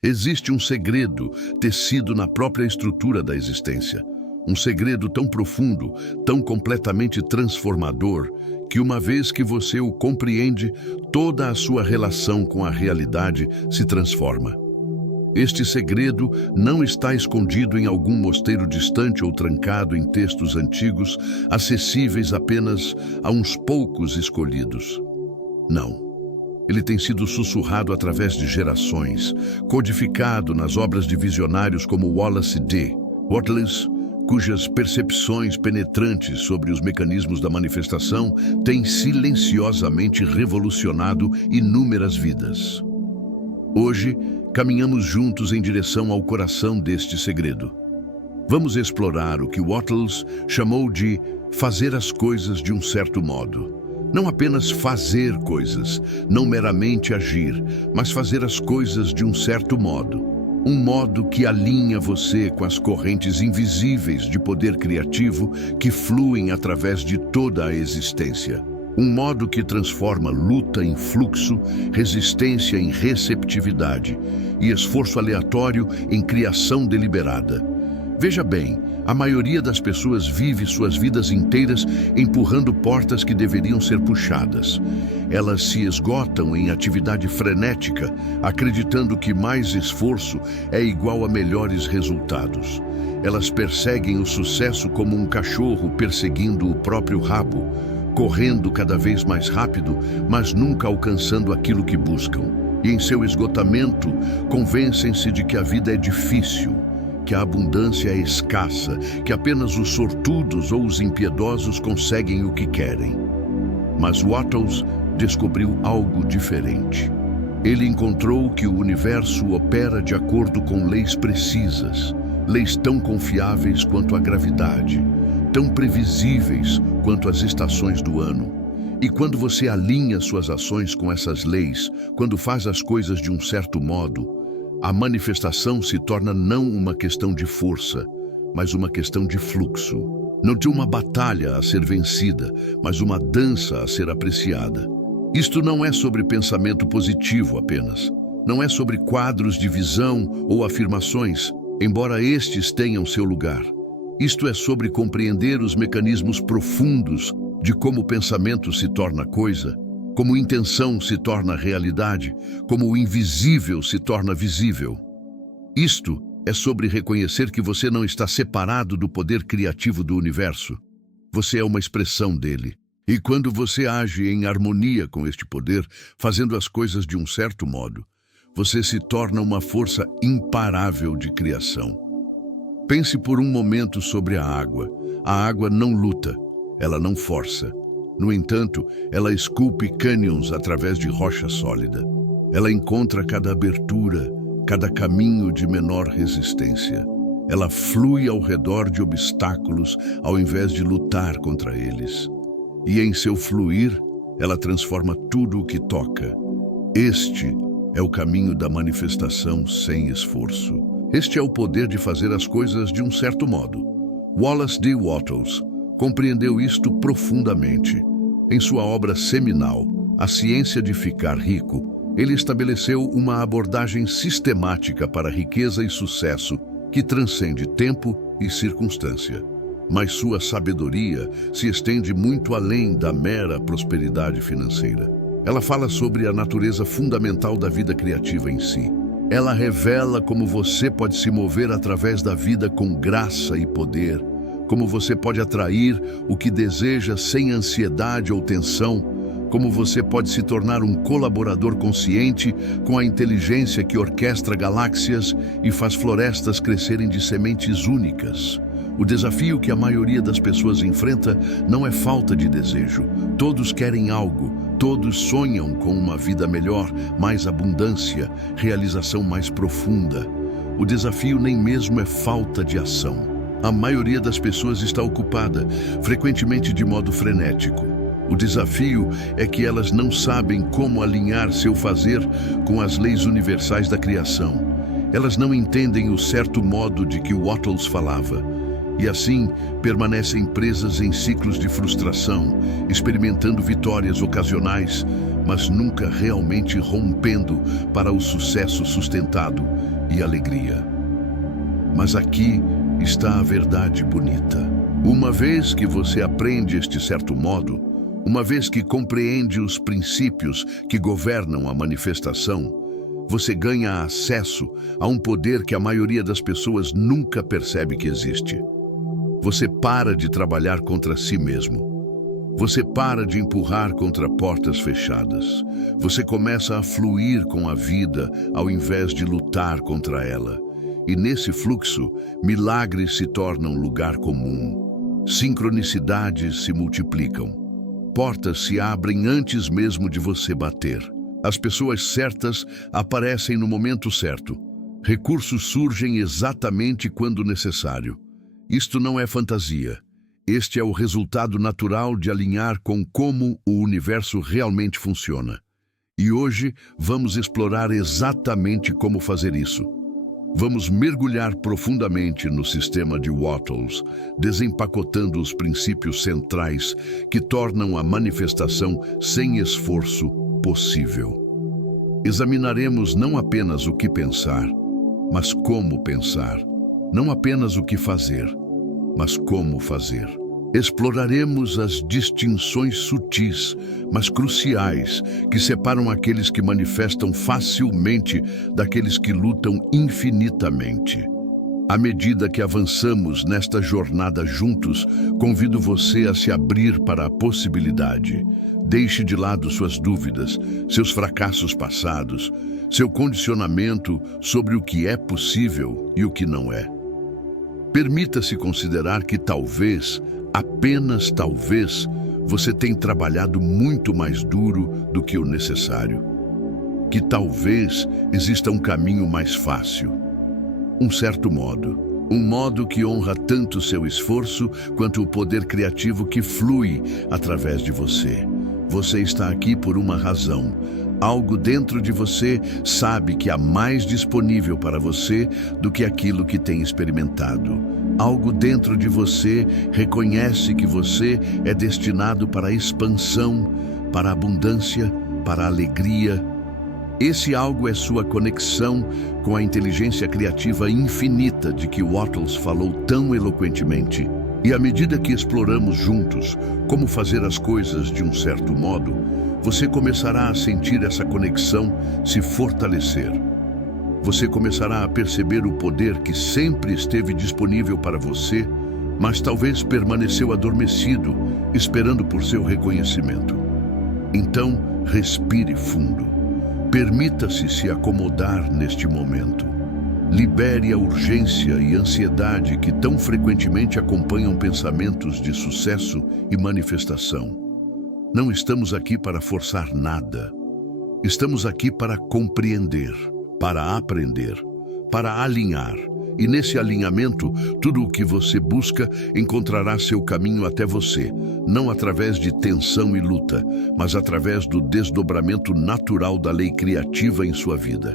Existe um segredo tecido na própria estrutura da existência. Um segredo tão profundo, tão completamente transformador, que uma vez que você o compreende, toda a sua relação com a realidade se transforma. Este segredo não está escondido em algum mosteiro distante ou trancado em textos antigos, acessíveis apenas a uns poucos escolhidos. Não. Ele tem sido sussurrado através de gerações, codificado nas obras de visionários como Wallace D. Wattles, cujas percepções penetrantes sobre os mecanismos da manifestação têm silenciosamente revolucionado inúmeras vidas. Hoje, caminhamos juntos em direção ao coração deste segredo. Vamos explorar o que Wattles chamou de fazer as coisas de um certo modo. Não apenas fazer coisas, não meramente agir, mas fazer as coisas de um certo modo. Um modo que alinha você com as correntes invisíveis de poder criativo que fluem através de toda a existência. Um modo que transforma luta em fluxo, resistência em receptividade e esforço aleatório em criação deliberada. Veja bem, a maioria das pessoas vive suas vidas inteiras empurrando portas que deveriam ser puxadas. Elas se esgotam em atividade frenética, acreditando que mais esforço é igual a melhores resultados. Elas perseguem o sucesso como um cachorro perseguindo o próprio rabo, correndo cada vez mais rápido, mas nunca alcançando aquilo que buscam. E em seu esgotamento, convencem-se de que a vida é difícil, que a abundância é escassa, que apenas os sortudos ou os impiedosos conseguem o que querem. Mas Wattles descobriu algo diferente. Ele encontrou que o universo opera de acordo com leis precisas, leis tão confiáveis quanto a gravidade, tão previsíveis quanto as estações do ano. E quando você alinha suas ações com essas leis, quando faz as coisas de um certo modo, a manifestação se torna não uma questão de força, mas uma questão de fluxo. Não de uma batalha a ser vencida, mas uma dança a ser apreciada. Isto não é sobre pensamento positivo apenas. Não é sobre quadros de visão ou afirmações, embora estes tenham seu lugar. Isto é sobre compreender os mecanismos profundos de como o pensamento se torna coisa, como intenção se torna realidade, como o invisível se torna visível. Isto é sobre reconhecer que você não está separado do poder criativo do universo. Você é uma expressão dele. E quando você age em harmonia com este poder, fazendo as coisas de um certo modo, você se torna uma força imparável de criação. Pense por um momento sobre a água. A água não luta, ela não força. No entanto, ela esculpe cânions através de rocha sólida. Ela encontra cada abertura, cada caminho de menor resistência. Ela flui ao redor de obstáculos ao invés de lutar contra eles. E em seu fluir, ela transforma tudo o que toca. Este é o caminho da manifestação sem esforço. Este é o poder de fazer as coisas de um certo modo. Wallace D. Wattles compreendeu isto profundamente. Em sua obra seminal, A Ciência de Ficar Rico, ele estabeleceu uma abordagem sistemática para riqueza e sucesso que transcende tempo e circunstância. Mas sua sabedoria se estende muito além da mera prosperidade financeira. Ela fala sobre a natureza fundamental da vida criativa em si. Ela revela como você pode se mover através da vida com graça e poder, como você pode atrair o que deseja sem ansiedade ou tensão, como você pode se tornar um colaborador consciente com a inteligência que orquestra galáxias e faz florestas crescerem de sementes únicas. O desafio que a maioria das pessoas enfrenta não é falta de desejo. Todos querem algo, todos sonham com uma vida melhor, mais abundância, realização mais profunda. O desafio nem mesmo é falta de ação. A maioria das pessoas está ocupada, frequentemente de modo frenético. O desafio é que elas não sabem como alinhar seu fazer com as leis universais da criação. Elas não entendem o certo modo de que Wattles falava. E assim, permanecem presas em ciclos de frustração, experimentando vitórias ocasionais, mas nunca realmente rompendo para o sucesso sustentado e alegria. Mas aqui está a verdade bonita. Uma vez que você aprende este certo modo, uma vez que compreende os princípios que governam a manifestação, você ganha acesso a um poder que a maioria das pessoas nunca percebe que existe. Você para de trabalhar contra si mesmo. Você para de empurrar contra portas fechadas. Você começa a fluir com a vida ao invés de lutar contra ela. E nesse fluxo, milagres se tornam lugar comum. Sincronicidades se multiplicam. Portas se abrem antes mesmo de você bater. As pessoas certas aparecem no momento certo. Recursos surgem exatamente quando necessário. Isto não é fantasia. Este é o resultado natural de alinhar com como o universo realmente funciona. E hoje vamos explorar exatamente como fazer isso. Vamos mergulhar profundamente no sistema de Wattles, desempacotando os princípios centrais que tornam a manifestação sem esforço possível. Examinaremos não apenas o que pensar, mas como pensar. Não apenas o que fazer, mas como fazer. Exploraremos as distinções sutis, mas cruciais, que separam aqueles que manifestam facilmente daqueles que lutam infinitamente. À medida que avançamos nesta jornada juntos, convido você a se abrir para a possibilidade. Deixe de lado suas dúvidas, seus fracassos passados, seu condicionamento sobre o que é possível e o que não é. Permita-se considerar que talvez, apenas talvez, você tenha trabalhado muito mais duro do que o necessário. Que talvez exista um caminho mais fácil. Um certo modo. Um modo que honra tanto seu esforço quanto o poder criativo que flui através de você. Você está aqui por uma razão. Algo dentro de você sabe que há mais disponível para você do que aquilo que tem experimentado. Algo dentro de você reconhece que você é destinado para a expansão, para a abundância, para a alegria. Esse algo é sua conexão com a inteligência criativa infinita de que Wattles falou tão eloquentemente. E à medida que exploramos juntos como fazer as coisas de um certo modo, você começará a sentir essa conexão se fortalecer. Você começará a perceber o poder que sempre esteve disponível para você, mas talvez permaneceu adormecido, esperando por seu reconhecimento. Então, respire fundo. Permita-se se acomodar neste momento. Libere a urgência e ansiedade que tão frequentemente acompanham pensamentos de sucesso e manifestação. Não estamos aqui para forçar nada. Estamos aqui para compreender, para aprender, para alinhar. E nesse alinhamento, tudo o que você busca encontrará seu caminho até você, não através de tensão e luta, mas através do desdobramento natural da lei criativa em sua vida.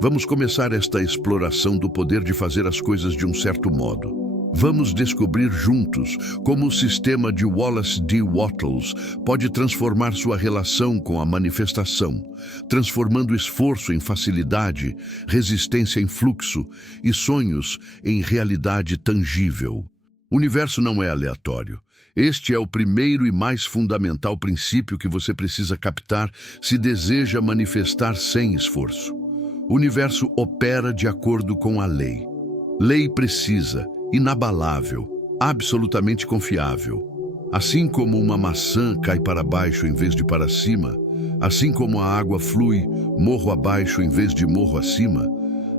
Vamos começar esta exploração do poder de fazer as coisas de um certo modo. Vamos descobrir juntos como o sistema de Wallace D. Wattles pode transformar sua relação com a manifestação, transformando esforço em facilidade, resistência em fluxo e sonhos em realidade tangível. O universo não é aleatório. Este é o primeiro e mais fundamental princípio que você precisa captar se deseja manifestar sem esforço. O universo opera de acordo com a lei. Lei precisa, inabalável, absolutamente confiável. Assim como uma maçã cai para baixo em vez de para cima, assim como a água flui morro abaixo em vez de morro acima,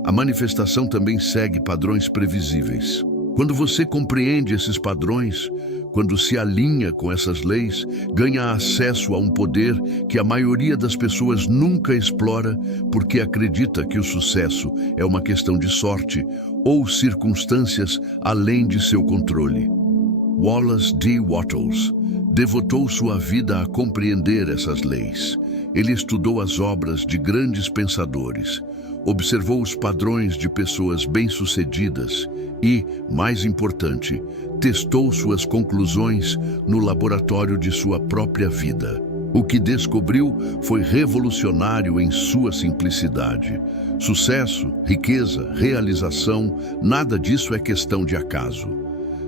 a manifestação também segue padrões previsíveis. Quando você compreende esses padrões, quando se alinha com essas leis, ganha acesso a um poder que a maioria das pessoas nunca explora porque acredita que o sucesso é uma questão de sorte ou circunstâncias além de seu controle. Wallace D. Wattles devotou sua vida a compreender essas leis. Ele estudou as obras de grandes pensadores, observou os padrões de pessoas bem-sucedidas e, mais importante, testou suas conclusões no laboratório de sua própria vida. O que descobriu foi revolucionário em sua simplicidade. Sucesso, riqueza, realização, nada disso é questão de acaso.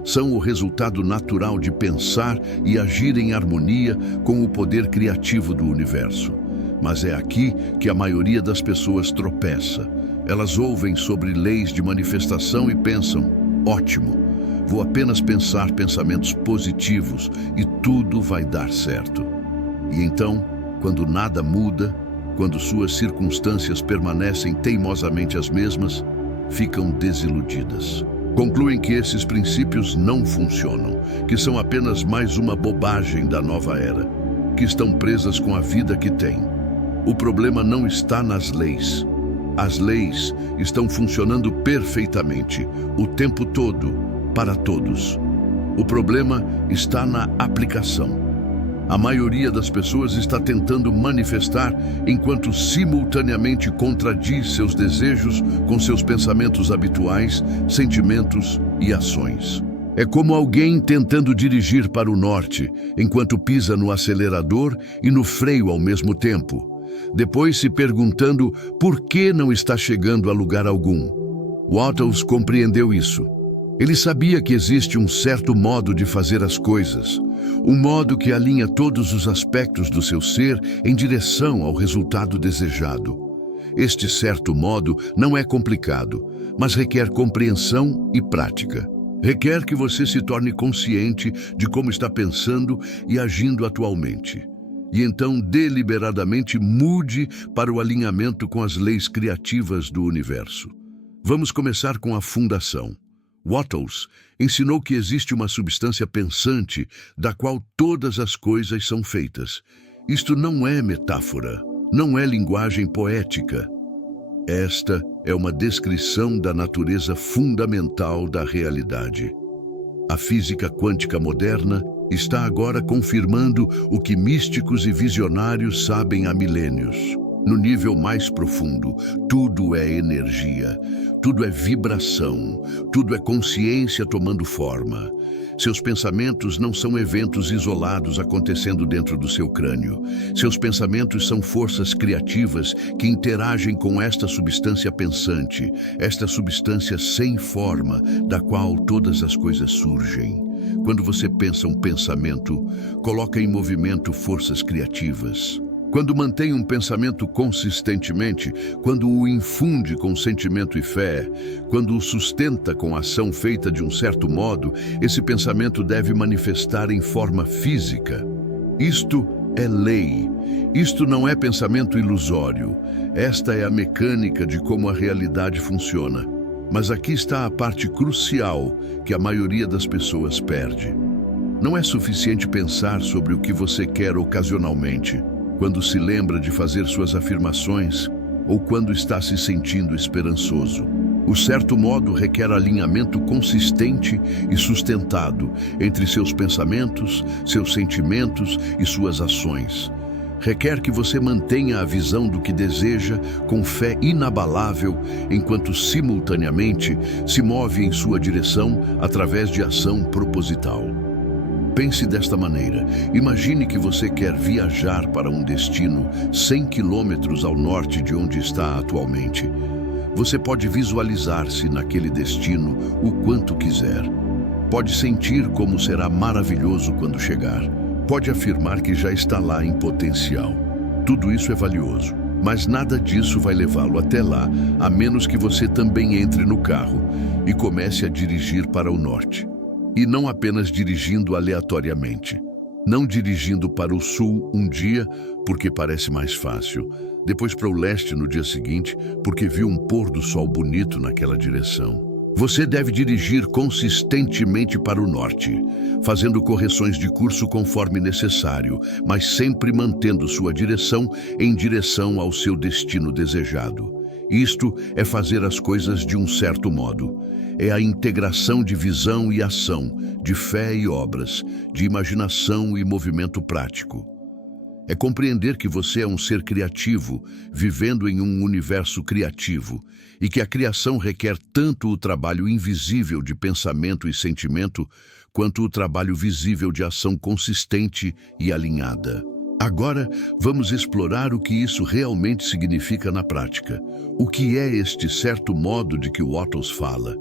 São o resultado natural de pensar e agir em harmonia com o poder criativo do universo. Mas é aqui que a maioria das pessoas tropeça. Elas ouvem sobre leis de manifestação e pensam: ótimo, vou apenas pensar pensamentos positivos e tudo vai dar certo. E então, quando nada muda, quando suas circunstâncias permanecem teimosamente as mesmas, ficam desiludidas. Concluem que esses princípios não funcionam, que são apenas mais uma bobagem da nova era, que estão presas com a vida que têm. O problema não está nas leis. As leis estão funcionando perfeitamente, o tempo todo, para todos. O problema está na aplicação. A maioria das pessoas está tentando manifestar enquanto simultaneamente contradiz seus desejos com seus pensamentos habituais, sentimentos e ações. É como alguém tentando dirigir para o norte, enquanto pisa no acelerador e no freio ao mesmo tempo. Depois se perguntando por que não está chegando a lugar algum. Wattles compreendeu isso. Ele sabia que existe um certo modo de fazer as coisas, um modo que alinha todos os aspectos do seu ser em direção ao resultado desejado. Este certo modo não é complicado, mas requer compreensão e prática. Requer que você se torne consciente de como está pensando e agindo atualmente. E então deliberadamente mude para o alinhamento com as leis criativas do universo. Vamos começar com a fundação. Wattles ensinou que existe uma substância pensante da qual todas as coisas são feitas. Isto não é metáfora, não é linguagem poética. Esta é uma descrição da natureza fundamental da realidade. A física quântica moderna está agora confirmando o que místicos e visionários sabem há milênios. No nível mais profundo, tudo é energia, tudo é vibração, tudo é consciência tomando forma. Seus pensamentos não são eventos isolados acontecendo dentro do seu crânio. Seus pensamentos são forças criativas que interagem com esta substância pensante, esta substância sem forma, da qual todas as coisas surgem. Quando você pensa um pensamento, coloca em movimento forças criativas. Quando mantém um pensamento consistentemente, quando o infunde com sentimento e fé, quando o sustenta com ação feita de um certo modo, esse pensamento deve manifestar em forma física. Isto é lei. Isto não é pensamento ilusório. Esta é a mecânica de como a realidade funciona. Mas aqui está a parte crucial que a maioria das pessoas perde. Não é suficiente pensar sobre o que você quer ocasionalmente, quando se lembra de fazer suas afirmações ou quando está se sentindo esperançoso. O certo modo requer alinhamento consistente e sustentado entre seus pensamentos, seus sentimentos e suas ações. Requer que você mantenha a visão do que deseja com fé inabalável, enquanto simultaneamente se move em sua direção através de ação proposital. Pense desta maneira. Imagine que você quer viajar para um destino 100 quilômetros ao norte de onde está atualmente. Você pode visualizar-se naquele destino o quanto quiser. Pode sentir como será maravilhoso quando chegar. Pode afirmar que já está lá em potencial. Tudo isso é valioso, mas nada disso vai levá-lo até lá, a menos que você também entre no carro e comece a dirigir para o norte. E não apenas dirigindo aleatoriamente. Não dirigindo para o sul um dia, porque parece mais fácil. Depois para o leste no dia seguinte, porque viu um pôr do sol bonito naquela direção. Você deve dirigir consistentemente para o norte, fazendo correções de curso conforme necessário, mas sempre mantendo sua direção em direção ao seu destino desejado. Isto é fazer as coisas de um certo modo. É a integração de visão e ação, de fé e obras, de imaginação e movimento prático. É compreender que você é um ser criativo, vivendo em um universo criativo, e que a criação requer tanto o trabalho invisível de pensamento e sentimento, quanto o trabalho visível de ação consistente e alinhada. Agora, vamos explorar o que isso realmente significa na prática. O que é este certo modo de que o Wattles fala?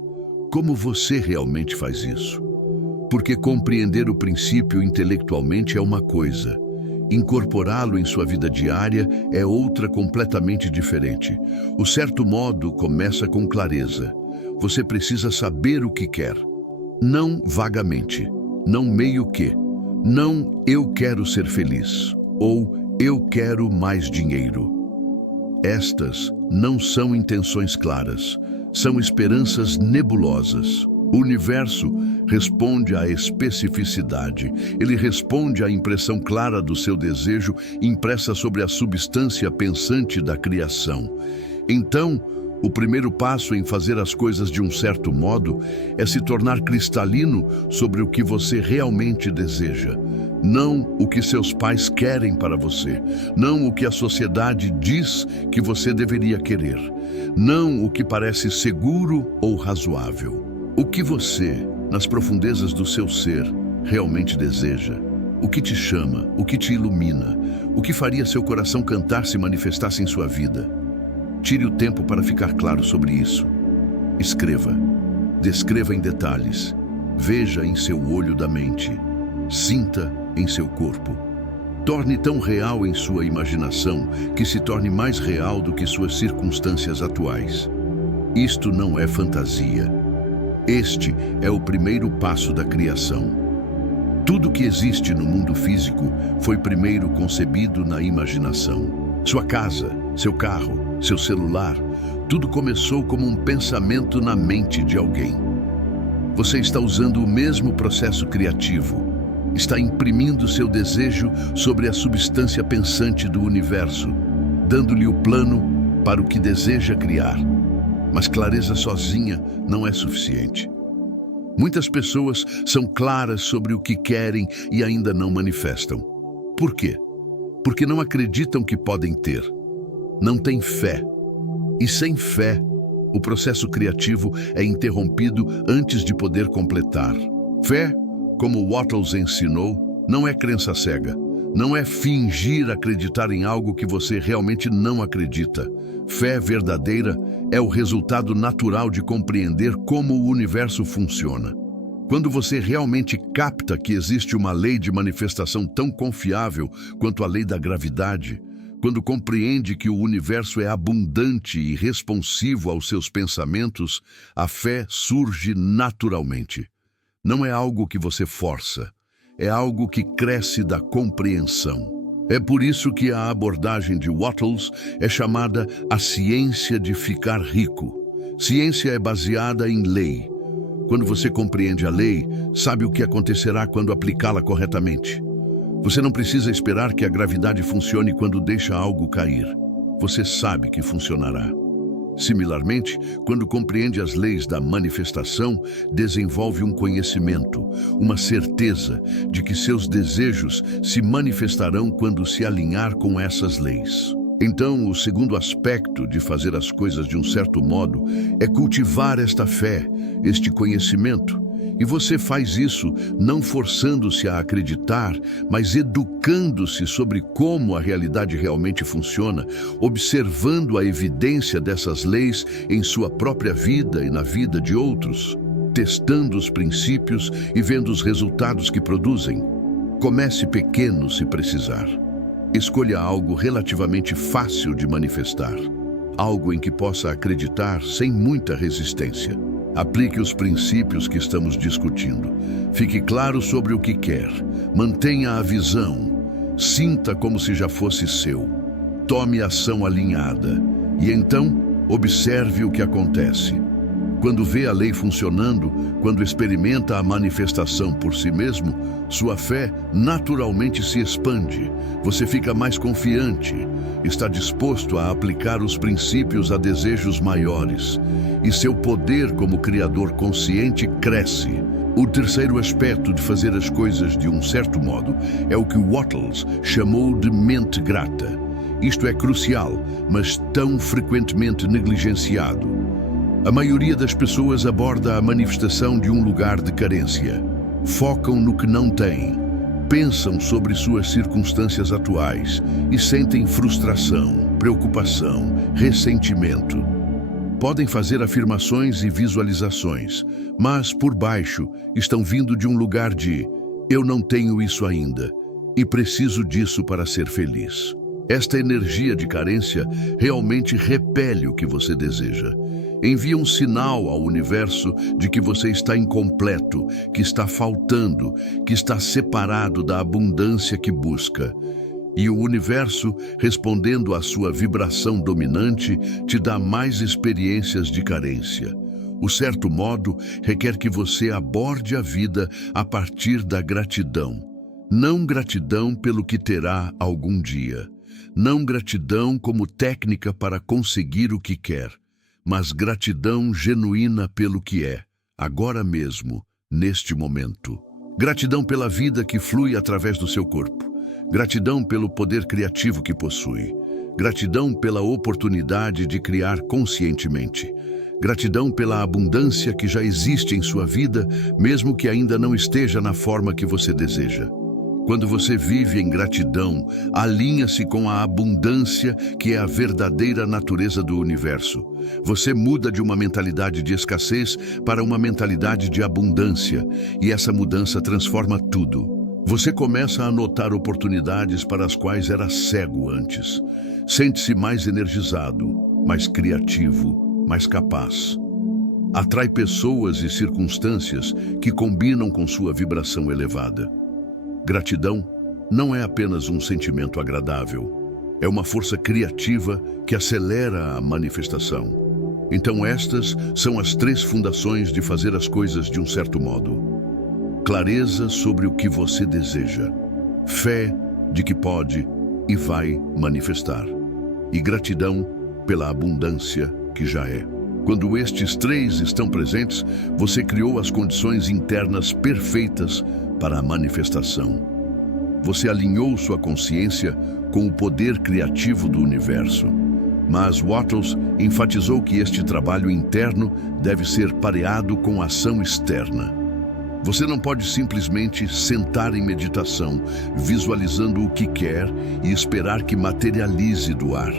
Como você realmente faz isso? Porque compreender o princípio intelectualmente é uma coisa. Incorporá-lo em sua vida diária é outra completamente diferente. O certo modo começa com clareza. Você precisa saber o que quer. Não vagamente. Não meio que. Não eu quero ser feliz. Ou eu quero mais dinheiro. Estas não são intenções claras. São esperanças nebulosas. O universo responde à especificidade. Ele responde à impressão clara do seu desejo impressa sobre a substância pensante da criação. Então, o primeiro passo em fazer as coisas de um certo modo é se tornar cristalino sobre o que você realmente deseja. Não o que seus pais querem para você. Não o que a sociedade diz que você deveria querer. Não o que parece seguro ou razoável. O que você, nas profundezas do seu ser, realmente deseja. O que te chama, o que te ilumina, o que faria seu coração cantar se manifestasse em sua vida. Tire o tempo para ficar claro sobre isso. Escreva. Descreva em detalhes. Veja em seu olho da mente. Sinta em seu corpo. Torne tão real em sua imaginação que se torne mais real do que suas circunstâncias atuais. Isto não é fantasia. Este é o primeiro passo da criação. Tudo que existe no mundo físico foi primeiro concebido na imaginação. Sua casa, seu carro, seu celular, tudo começou como um pensamento na mente de alguém. Você está usando o mesmo processo criativo. Está imprimindo seu desejo sobre a substância pensante do universo, dando-lhe o plano para o que deseja criar. Mas clareza sozinha não é suficiente. Muitas pessoas são claras sobre o que querem e ainda não manifestam. Por quê? Porque não acreditam que podem ter. Não têm fé. E sem fé, o processo criativo é interrompido antes de poder completar. Fé, como Wattles ensinou, não é crença cega. Não é fingir acreditar em algo que você realmente não acredita. Fé verdadeira é o resultado natural de compreender como o universo funciona. Quando você realmente capta que existe uma lei de manifestação tão confiável quanto a lei da gravidade, quando compreende que o universo é abundante e responsivo aos seus pensamentos, a fé surge naturalmente. Não é algo que você força, é algo que cresce da compreensão. É por isso que a abordagem de Wattles é chamada a ciência de ficar rico. Ciência é baseada em lei. Quando você compreende a lei, sabe o que acontecerá quando aplicá-la corretamente. Você não precisa esperar que a gravidade funcione quando deixa algo cair. Você sabe que funcionará. Similarmente, quando compreende as leis da manifestação, desenvolve um conhecimento, uma certeza de que seus desejos se manifestarão quando se alinhar com essas leis. Então, o segundo aspecto de fazer as coisas de um certo modo é cultivar esta fé, este conhecimento. E você faz isso não forçando-se a acreditar, mas educando-se sobre como a realidade realmente funciona, observando a evidência dessas leis em sua própria vida e na vida de outros, testando os princípios e vendo os resultados que produzem. Comece pequeno se precisar. Escolha algo relativamente fácil de manifestar, algo em que possa acreditar sem muita resistência. Aplique os princípios que estamos discutindo. Fique claro sobre o que quer. Mantenha a visão. Sinta como se já fosse seu. Tome ação alinhada. E então, observe o que acontece. Quando vê a lei funcionando, quando experimenta a manifestação por si mesmo, sua fé naturalmente se expande. Você fica mais confiante, está disposto a aplicar os princípios a desejos maiores, e seu poder como criador consciente cresce. O terceiro aspecto de fazer as coisas de um certo modo é o que Wattles chamou de mente grata. Isto é crucial, mas tão frequentemente negligenciado. A maioria das pessoas aborda a manifestação de um lugar de carência. Focam no que não têm. Pensam sobre suas circunstâncias atuais e sentem frustração, preocupação, ressentimento. Podem fazer afirmações e visualizações, mas por baixo estão vindo de um lugar de "eu não tenho isso ainda e preciso disso para ser feliz". Esta energia de carência realmente repele o que você deseja. Envia um sinal ao universo de que você está incompleto, que está faltando, que está separado da abundância que busca. E o universo, respondendo à sua vibração dominante, te dá mais experiências de carência. O certo modo requer que você aborde a vida a partir da gratidão. Não gratidão pelo que terá algum dia. Não gratidão como técnica para conseguir o que quer, mas gratidão genuína pelo que é, agora mesmo, neste momento. Gratidão pela vida que flui através do seu corpo. Gratidão pelo poder criativo que possui. Gratidão pela oportunidade de criar conscientemente. Gratidão pela abundância que já existe em sua vida, mesmo que ainda não esteja na forma que você deseja. Quando você vive em gratidão, alinha-se com a abundância que é a verdadeira natureza do universo. Você muda de uma mentalidade de escassez para uma mentalidade de abundância, e essa mudança transforma tudo. Você começa a notar oportunidades para as quais era cego antes. Sente-se mais energizado, mais criativo, mais capaz. Atrai pessoas e circunstâncias que combinam com sua vibração elevada. Gratidão não é apenas um sentimento agradável. É uma força criativa que acelera a manifestação. Então estas são as 3 fundações de fazer as coisas de um certo modo. Clareza sobre o que você deseja. Fé de que pode e vai manifestar. E gratidão pela abundância que já é. Quando estes 3 estão presentes, você criou as condições internas perfeitas para a manifestação. Você alinhou sua consciência com o poder criativo do universo. Mas Wattles enfatizou que este trabalho interno deve ser pareado com ação externa. Você não pode simplesmente sentar em meditação, visualizando o que quer e esperar que materialize do ar.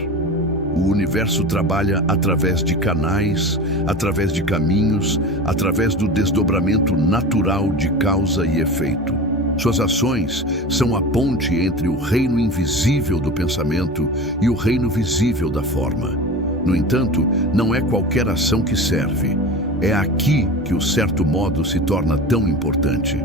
O universo trabalha através de canais, através de caminhos, através do desdobramento natural de causa e efeito. Suas ações são a ponte entre o reino invisível do pensamento e o reino visível da forma. No entanto, não é qualquer ação que serve. É aqui que o certo modo se torna tão importante.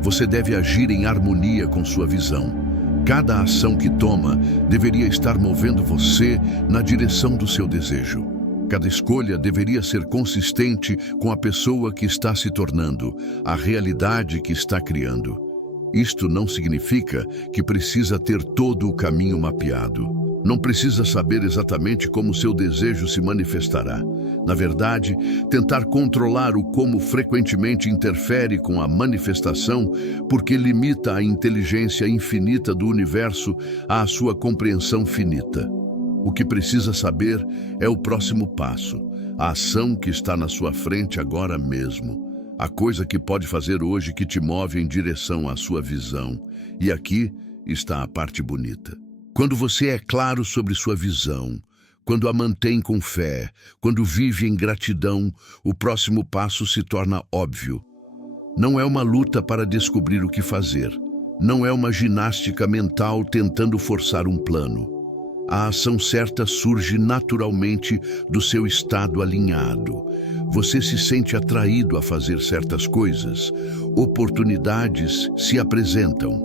Você deve agir em harmonia com sua visão. Cada ação que toma deveria estar movendo você na direção do seu desejo. Cada escolha deveria ser consistente com a pessoa que está se tornando, a realidade que está criando. Isto não significa que precisa ter todo o caminho mapeado. Não precisa saber exatamente como seu desejo se manifestará. Na verdade, tentar controlar o como frequentemente interfere com a manifestação, porque limita a inteligência infinita do universo à sua compreensão finita. O que precisa saber é o próximo passo, a ação que está na sua frente agora mesmo. A coisa que pode fazer hoje que te move em direção à sua visão. E aqui está a parte bonita. Quando você é claro sobre sua visão, quando a mantém com fé, quando vive em gratidão, o próximo passo se torna óbvio. Não é uma luta para descobrir o que fazer. Não é uma ginástica mental tentando forçar um plano. A ação certa surge naturalmente do seu estado alinhado. Você se sente atraído a fazer certas coisas. Oportunidades se apresentam.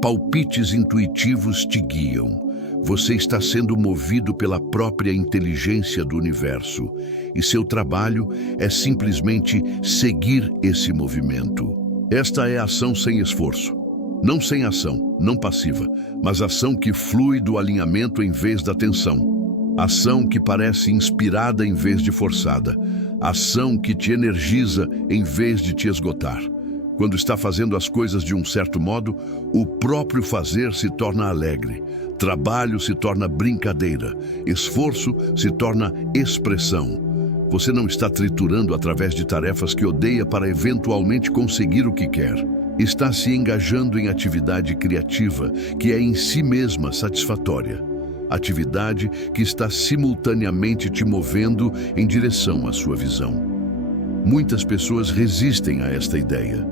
Palpites intuitivos te guiam. Você está sendo movido pela própria inteligência do universo. E seu trabalho é simplesmente seguir esse movimento. Esta é ação sem esforço. Não sem ação, não passiva, mas ação que flui do alinhamento em vez da tensão. Ação que parece inspirada em vez de forçada. Ação que te energiza em vez de te esgotar. Quando está fazendo as coisas de um certo modo, o próprio fazer se torna alegre. Trabalho se torna brincadeira. Esforço se torna expressão. Você não está triturando através de tarefas que odeia para eventualmente conseguir o que quer. Está se engajando em atividade criativa que é em si mesma satisfatória. Atividade que está simultaneamente te movendo em direção à sua visão. Muitas pessoas resistem a esta ideia.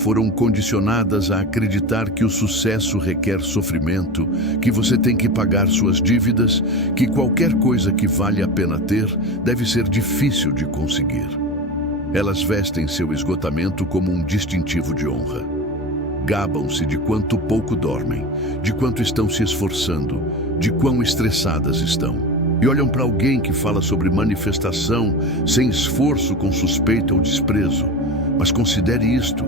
Foram condicionadas a acreditar que o sucesso requer sofrimento, que você tem que pagar suas dívidas, que qualquer coisa que vale a pena ter deve ser difícil de conseguir. Elas vestem seu esgotamento como um distintivo de honra. Gabam-se de quanto pouco dormem, de quanto estão se esforçando, de quão estressadas estão. E olham para alguém que fala sobre manifestação sem esforço, com suspeita ou desprezo. Mas considere isto: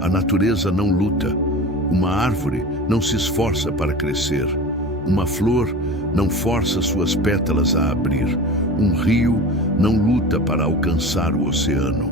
a natureza não luta. Uma árvore não se esforça para crescer. Uma flor não força suas pétalas a abrir. Um rio não luta para alcançar o oceano.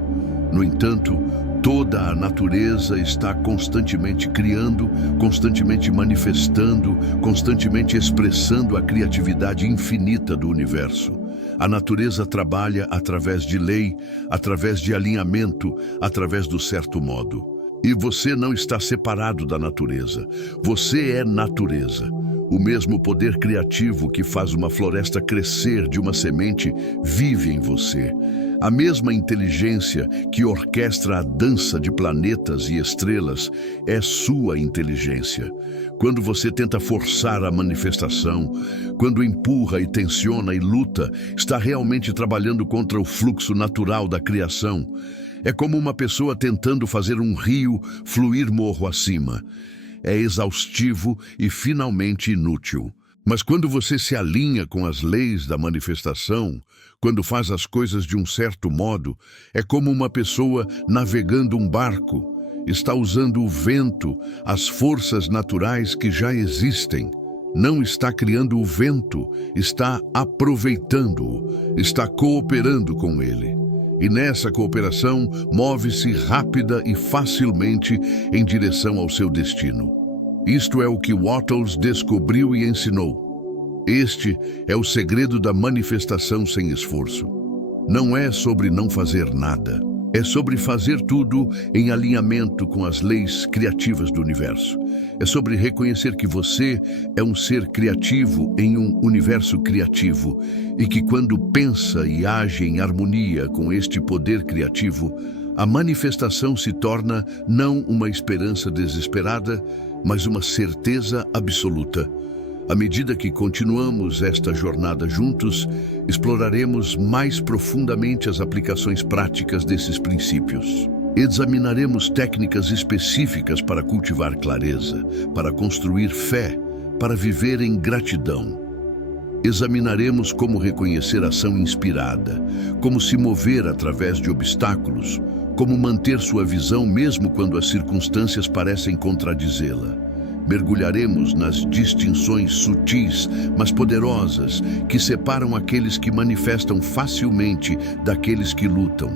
No entanto, toda a natureza está constantemente criando, constantemente manifestando, constantemente expressando a criatividade infinita do universo. A natureza trabalha através de lei, através de alinhamento, através do certo modo. E você não está separado da natureza. Você é natureza. O mesmo poder criativo que faz uma floresta crescer de uma semente vive em você. A mesma inteligência que orquestra a dança de planetas e estrelas é sua inteligência. Quando você tenta forçar a manifestação, quando empurra e tensiona e luta, está realmente trabalhando contra o fluxo natural da criação. É como uma pessoa tentando fazer um rio fluir morro acima. É exaustivo e finalmente inútil. Mas quando você se alinha com as leis da manifestação, quando faz as coisas de um certo modo, é como uma pessoa navegando um barco. Está usando o vento, as forças naturais que já existem. Não está criando o vento, está aproveitando-o, está cooperando com ele. E nessa cooperação, move-se rápida e facilmente em direção ao seu destino. Isto é o que Wattles descobriu e ensinou. Este é o segredo da manifestação sem esforço. Não é sobre não fazer nada. É sobre fazer tudo em alinhamento com as leis criativas do universo. É sobre reconhecer que você é um ser criativo em um universo criativo e que quando pensa e age em harmonia com este poder criativo, a manifestação se torna não uma esperança desesperada, mas uma certeza absoluta. À medida que continuamos esta jornada juntos, exploraremos mais profundamente as aplicações práticas desses princípios. Examinaremos técnicas específicas para cultivar clareza, para construir fé, para viver em gratidão. Examinaremos como reconhecer ação inspirada, como se mover através de obstáculos, como manter sua visão mesmo quando as circunstâncias parecem contradizê-la. Mergulharemos nas distinções sutis, mas poderosas, que separam aqueles que manifestam facilmente daqueles que lutam.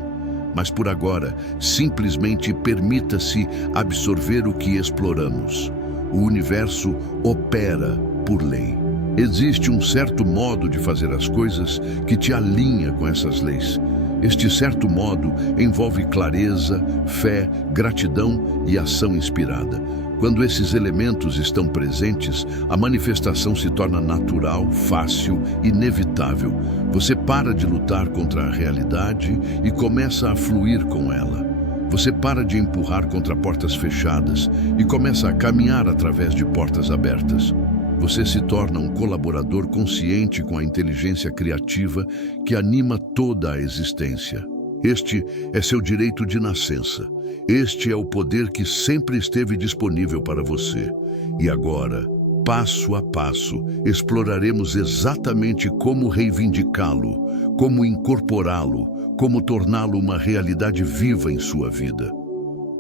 Mas por agora, simplesmente permita-se absorver o que exploramos. O universo opera por lei. Existe um certo modo de fazer as coisas que te alinha com essas leis. Este certo modo envolve clareza, fé, gratidão e ação inspirada. Quando esses elementos estão presentes, a manifestação se torna natural, fácil, inevitável. Você para de lutar contra a realidade e começa a fluir com ela. Você para de empurrar contra portas fechadas e começa a caminhar através de portas abertas. Você se torna um colaborador consciente com a inteligência criativa que anima toda a existência. Este é seu direito de nascença. Este é o poder que sempre esteve disponível para você. E agora, passo a passo, exploraremos exatamente como reivindicá-lo, como incorporá-lo, como torná-lo uma realidade viva em sua vida.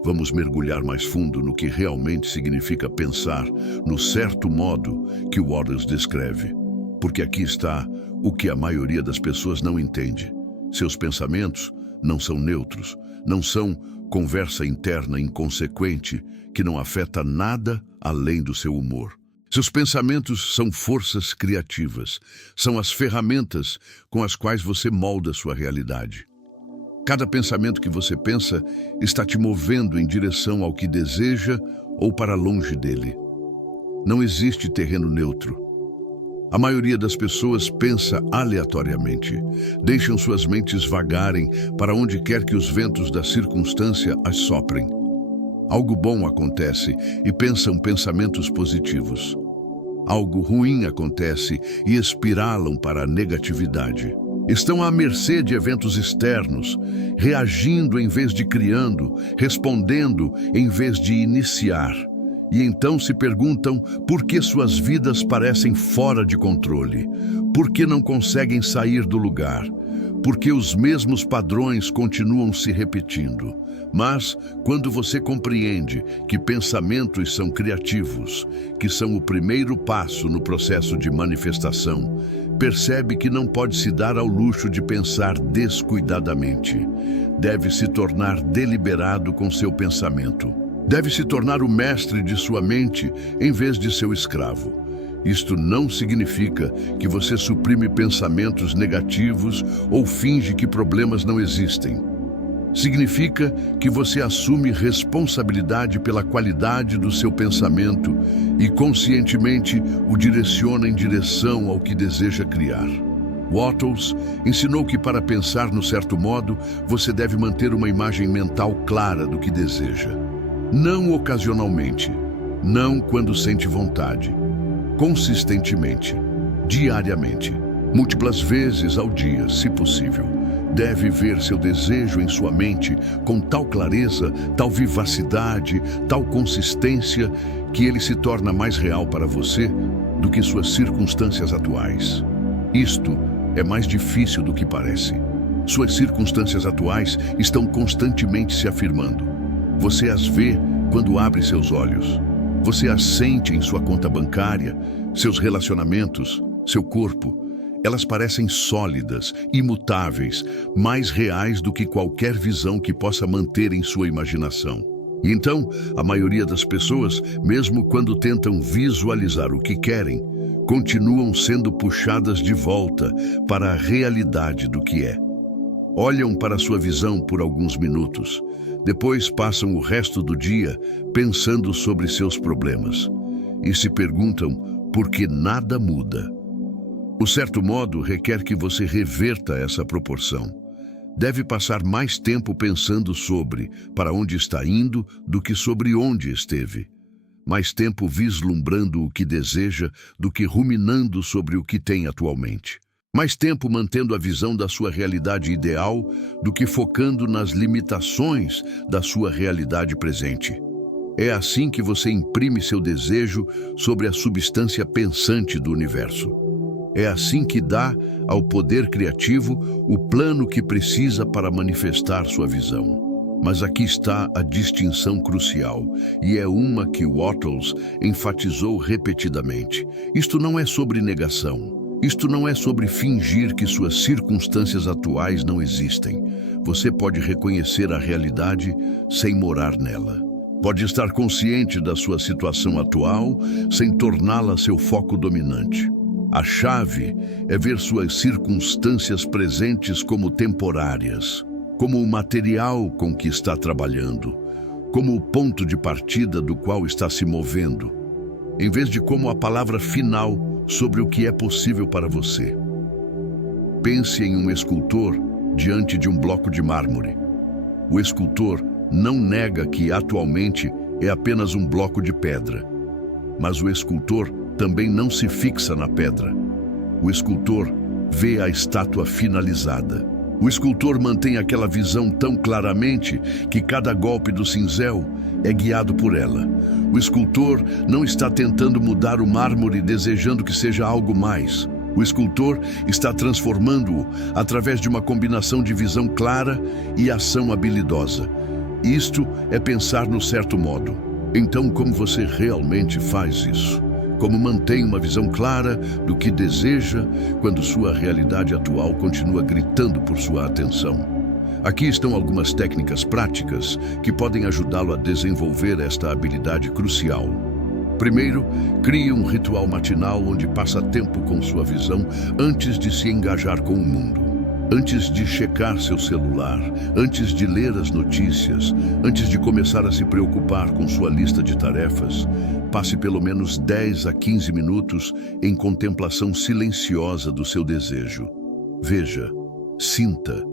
Vamos mergulhar mais fundo no que realmente significa pensar no certo modo que Wattles descreve. Porque aqui está o que a maioria das pessoas não entende. Seus pensamentos não são neutros, não são conversa interna inconsequente que não afeta nada além do seu humor. Seus pensamentos são forças criativas, são as ferramentas com as quais você molda sua realidade. Cada pensamento que você pensa está te movendo em direção ao que deseja ou para longe dele. Não existe terreno neutro. A maioria das pessoas pensa aleatoriamente, deixam suas mentes vagarem para onde quer que os ventos da circunstância as soprem. Algo bom acontece e pensam pensamentos positivos. Algo ruim acontece e espiralam para a negatividade. Estão à mercê de eventos externos, reagindo em vez de criando, respondendo em vez de iniciar. E então se perguntam por que suas vidas parecem fora de controle, por que não conseguem sair do lugar, por que os mesmos padrões continuam se repetindo. Mas, quando você compreende que pensamentos são criativos, que são o primeiro passo no processo de manifestação, percebe que não pode se dar ao luxo de pensar descuidadamente. Deve se tornar deliberado com seu pensamento. Deve se tornar o mestre de sua mente em vez de seu escravo. Isto não significa que você suprime pensamentos negativos ou finge que problemas não existem. Significa que você assume responsabilidade pela qualidade do seu pensamento e conscientemente o direciona em direção ao que deseja criar. Wattles ensinou que para pensar no certo modo, você deve manter uma imagem mental clara do que deseja. Não ocasionalmente, não quando sente vontade. Consistentemente, diariamente, múltiplas vezes ao dia, se possível. Deve ver seu desejo em sua mente com tal clareza, tal vivacidade, tal consistência, que ele se torna mais real para você do que suas circunstâncias atuais. Isto é mais difícil do que parece. Suas circunstâncias atuais estão constantemente se afirmando. Você as vê quando abre seus olhos. Você as sente em sua conta bancária, seus relacionamentos, seu corpo. Elas parecem sólidas, imutáveis, mais reais do que qualquer visão que possa manter em sua imaginação. E então, a maioria das pessoas, mesmo quando tentam visualizar o que querem, continuam sendo puxadas de volta para a realidade do que é. Olham para sua visão por alguns minutos, depois passam o resto do dia pensando sobre seus problemas e se perguntam por que nada muda. O certo modo requer que você reverta essa proporção. Deve passar mais tempo pensando sobre para onde está indo do que sobre onde esteve. Mais tempo vislumbrando o que deseja do que ruminando sobre o que tem atualmente. Mais tempo mantendo a visão da sua realidade ideal do que focando nas limitações da sua realidade presente. É assim que você imprime seu desejo sobre a substância pensante do universo. É assim que dá ao poder criativo o plano que precisa para manifestar sua visão. Mas aqui está a distinção crucial, e é uma que Wattles enfatizou repetidamente. Isto não é sobre negação. Isto não é sobre fingir que suas circunstâncias atuais não existem. Você pode reconhecer a realidade sem morar nela. Pode estar consciente da sua situação atual sem torná-la seu foco dominante. A chave é ver suas circunstâncias presentes como temporárias, como o material com que está trabalhando, como o ponto de partida do qual está se movendo, em vez de como a palavra final sobre o que é possível para você. Pense em um escultor diante de um bloco de mármore. O escultor não nega que atualmente é apenas um bloco de pedra, mas o escultor também não se fixa na pedra. O escultor vê a estátua finalizada. O escultor mantém aquela visão tão claramente que cada golpe do cinzel é guiado por ela. O escultor não está tentando mudar o mármore desejando que seja algo mais. O escultor está transformando-o através de uma combinação de visão clara e ação habilidosa. Isto é pensar no certo modo. Então, como você realmente faz isso? Como mantém uma visão clara do que deseja quando sua realidade atual continua gritando por sua atenção? Aqui estão algumas técnicas práticas que podem ajudá-lo a desenvolver esta habilidade crucial. Primeiro, crie um ritual matinal onde passa tempo com sua visão antes de se engajar com o mundo. Antes de checar seu celular, antes de ler as notícias, antes de começar a se preocupar com sua lista de tarefas, passe pelo menos 10 a 15 minutos em contemplação silenciosa do seu desejo. Veja, sinta,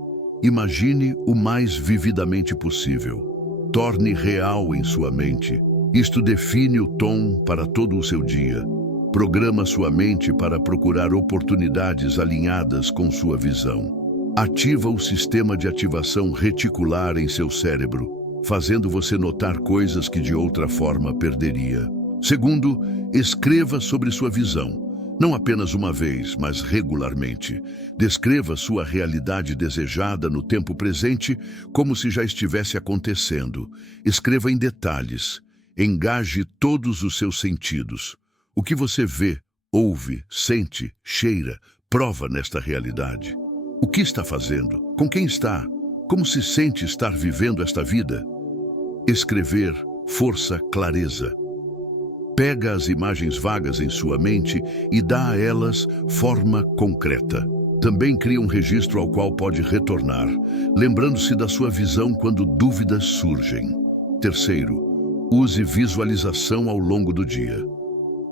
imagine o mais vividamente possível. Torne real em sua mente. Isto define o tom para todo o seu dia. Programa sua mente para procurar oportunidades alinhadas com sua visão. Ativa o sistema de ativação reticular em seu cérebro, fazendo você notar coisas que de outra forma perderia. Segundo, escreva sobre sua visão. Não apenas uma vez, mas regularmente. Descreva sua realidade desejada no tempo presente como se já estivesse acontecendo. Escreva em detalhes. Engaje todos os seus sentidos. O que você vê, ouve, sente, cheira, prova nesta realidade. O que está fazendo? Com quem está? Como se sente estar vivendo esta vida? Escrever força clareza. Pega as imagens vagas em sua mente e dá a elas forma concreta. Também cria um registro ao qual pode retornar, lembrando-se da sua visão quando dúvidas surgem. Terceiro, use visualização ao longo do dia.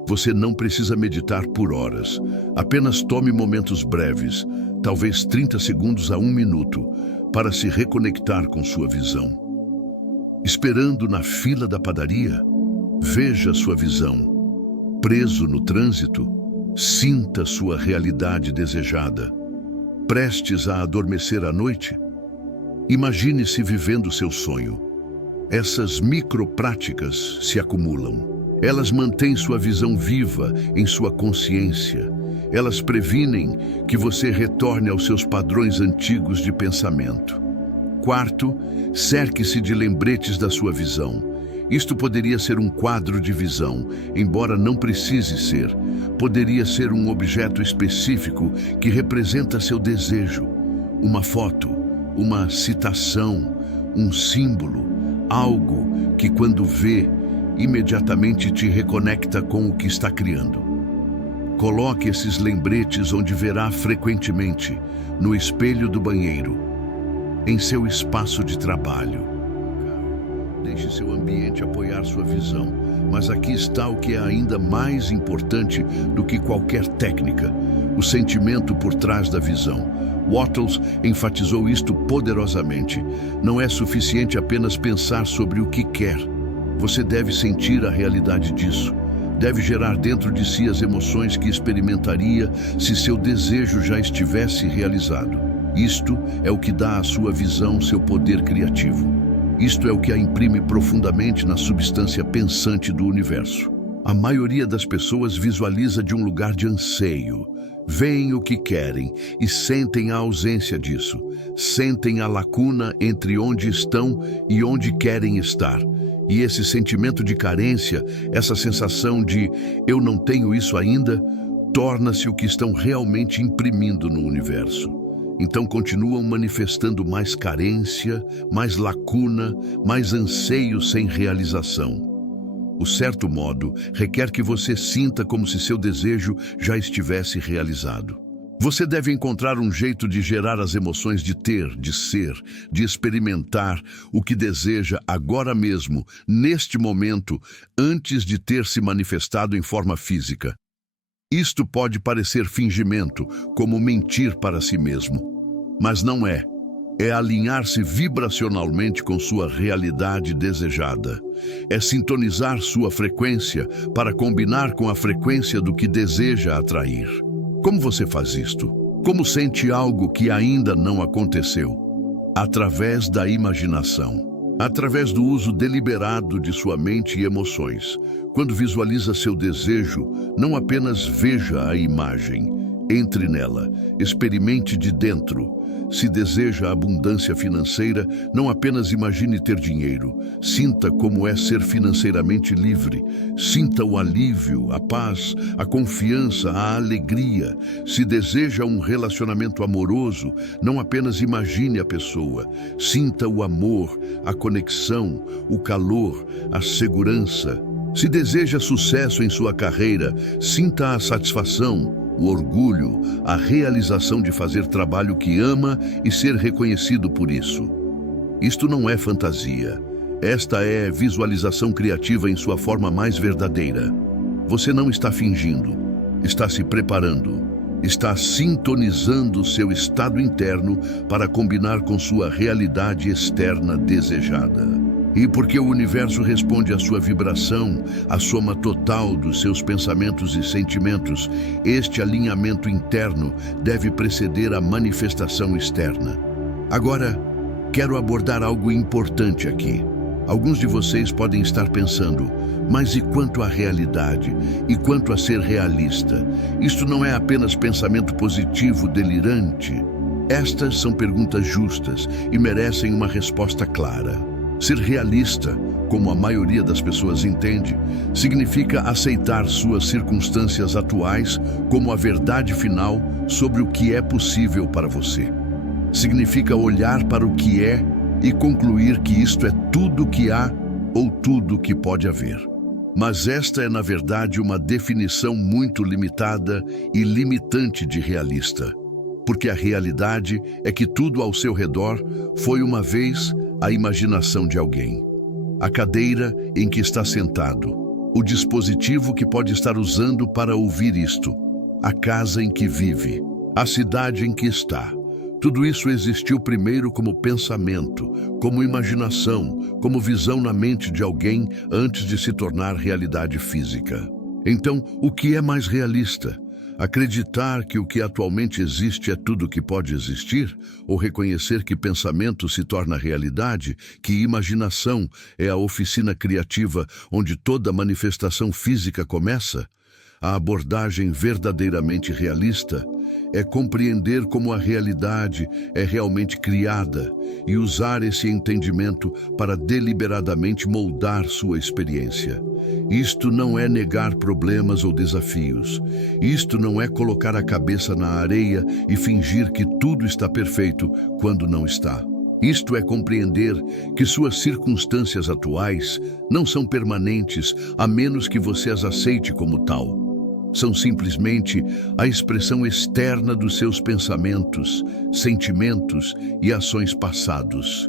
Você não precisa meditar por horas. Apenas tome momentos breves, talvez 30 segundos a 1 minuto, para se reconectar com sua visão. Esperando na fila da padaria, veja sua visão. Preso no trânsito, sinta sua realidade desejada. Prestes a adormecer à noite, imagine-se vivendo seu sonho. Essas micropráticas se acumulam. Elas mantêm sua visão viva em sua consciência. Elas previnem que você retorne aos seus padrões antigos de pensamento. Quarto, cerque-se de lembretes da sua visão. Isto poderia ser um quadro de visão, embora não precise ser. Poderia ser um objeto específico que representa seu desejo. Uma foto, uma citação, um símbolo, algo que quando vê, imediatamente te reconecta com o que está criando. Coloque esses lembretes onde verá frequentemente, no espelho do banheiro, em seu espaço de trabalho. Deixe seu ambiente apoiar sua visão, mas aqui está o que é ainda mais importante do que qualquer técnica: o sentimento por trás da visão. Wattles enfatizou isto poderosamente. Não é suficiente apenas pensar sobre o que quer. Você deve sentir a realidade disso. Deve gerar dentro de si as emoções que experimentaria se seu desejo já estivesse realizado. Isto é o que dá à sua visão seu poder criativo. Isto é o que a imprime profundamente na substância pensante do universo. A maioria das pessoas visualiza de um lugar de anseio. Veem o que querem e sentem a ausência disso. Sentem a lacuna entre onde estão e onde querem estar. E esse sentimento de carência, essa sensação de eu não tenho isso ainda, torna-se o que estão realmente imprimindo no universo. Então continuam manifestando mais carência, mais lacuna, mais anseio sem realização. O certo modo requer que você sinta como se seu desejo já estivesse realizado. Você deve encontrar um jeito de gerar as emoções de ter, de ser, de experimentar o que deseja agora mesmo, neste momento, antes de ter se manifestado em forma física. Isto pode parecer fingimento, como mentir para si mesmo, mas não é. É alinhar-se vibracionalmente com sua realidade desejada. É sintonizar sua frequência para combinar com a frequência do que deseja atrair. Como você faz isto? Como sente algo que ainda não aconteceu? Através da imaginação. Através do uso deliberado de sua mente e emoções. Quando visualiza seu desejo, não apenas veja a imagem. Entre nela, experimente de dentro. Se deseja abundância financeira, não apenas imagine ter dinheiro. Sinta como é ser financeiramente livre. Sinta o alívio, a paz, a confiança, a alegria. Se deseja um relacionamento amoroso, não apenas imagine a pessoa. Sinta o amor, a conexão, o calor, a segurança. Se deseja sucesso em sua carreira, sinta a satisfação, o orgulho, a realização de fazer trabalho que ama e ser reconhecido por isso. Isto não é fantasia. Esta é visualização criativa em sua forma mais verdadeira. Você não está fingindo, está se preparando, está sintonizando seu estado interno para combinar com sua realidade externa desejada. E porque o universo responde à sua vibração, à soma total dos seus pensamentos e sentimentos, este alinhamento interno deve preceder a manifestação externa. Agora, quero abordar algo importante aqui. Alguns de vocês podem estar pensando, mas e quanto à realidade? E quanto a ser realista? Isto não é apenas pensamento positivo delirante? Estas são perguntas justas e merecem uma resposta clara. Ser realista, como a maioria das pessoas entende, significa aceitar suas circunstâncias atuais como a verdade final sobre o que é possível para você. Significa olhar para o que é e concluir que isto é tudo o que há ou tudo o que pode haver. Mas esta é, na verdade, uma definição muito limitada e limitante de realista. Porque a realidade é que tudo ao seu redor foi uma vez a imaginação de alguém. A cadeira em que está sentado, o dispositivo que pode estar usando para ouvir isto, a casa em que vive, a cidade em que está. Tudo isso existiu primeiro como pensamento, como imaginação, como visão na mente de alguém antes de se tornar realidade física. Então, o que é mais realista? Acreditar que o que atualmente existe é tudo o que pode existir? Ou reconhecer que pensamento se torna realidade, que imaginação é a oficina criativa onde toda manifestação física começa? A abordagem verdadeiramente realista é compreender como a realidade é realmente criada e usar esse entendimento para deliberadamente moldar sua experiência. Isto não é negar problemas ou desafios. Isto não é colocar a cabeça na areia e fingir que tudo está perfeito quando não está. Isto é compreender que suas circunstâncias atuais não são permanentes a menos que você as aceite como tal. São simplesmente a expressão externa dos seus pensamentos, sentimentos e ações passados.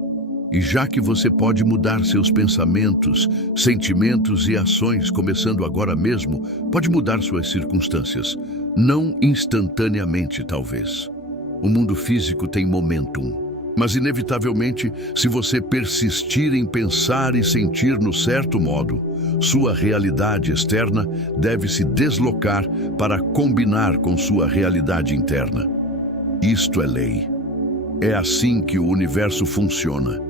E já que você pode mudar seus pensamentos, sentimentos e ações começando agora mesmo, pode mudar suas circunstâncias. Não instantaneamente, talvez. O mundo físico tem momentum. Mas, inevitavelmente, se você persistir em pensar e sentir no certo modo, sua realidade externa deve se deslocar para combinar com sua realidade interna. Isto é lei. É assim que o universo funciona.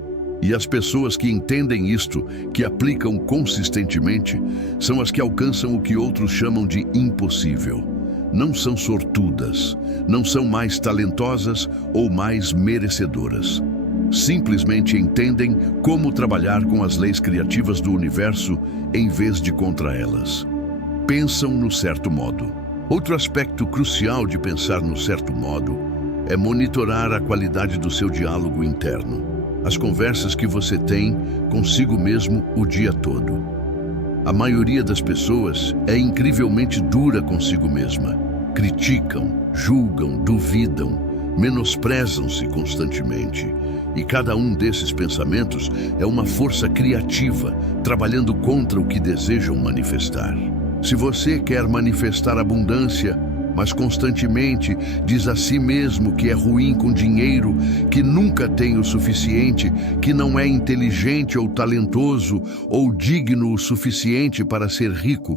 E as pessoas que entendem isto, que aplicam consistentemente, são as que alcançam o que outros chamam de impossível. Não são sortudas, não são mais talentosas ou mais merecedoras. Simplesmente entendem como trabalhar com as leis criativas do universo em vez de contra elas. Pensam no certo modo. Outro aspecto crucial de pensar no certo modo é monitorar a qualidade do seu diálogo interno. As conversas que você tem consigo mesmo o dia todo. A maioria das pessoas é incrivelmente dura consigo mesma. Criticam, julgam, duvidam, menosprezam-se constantemente. E cada um desses pensamentos é uma força criativa, trabalhando contra o que desejam manifestar. Se você quer manifestar abundância, mas constantemente diz a si mesmo que é ruim com dinheiro, que nunca tem o suficiente, que não é inteligente ou talentoso ou digno o suficiente para ser rico,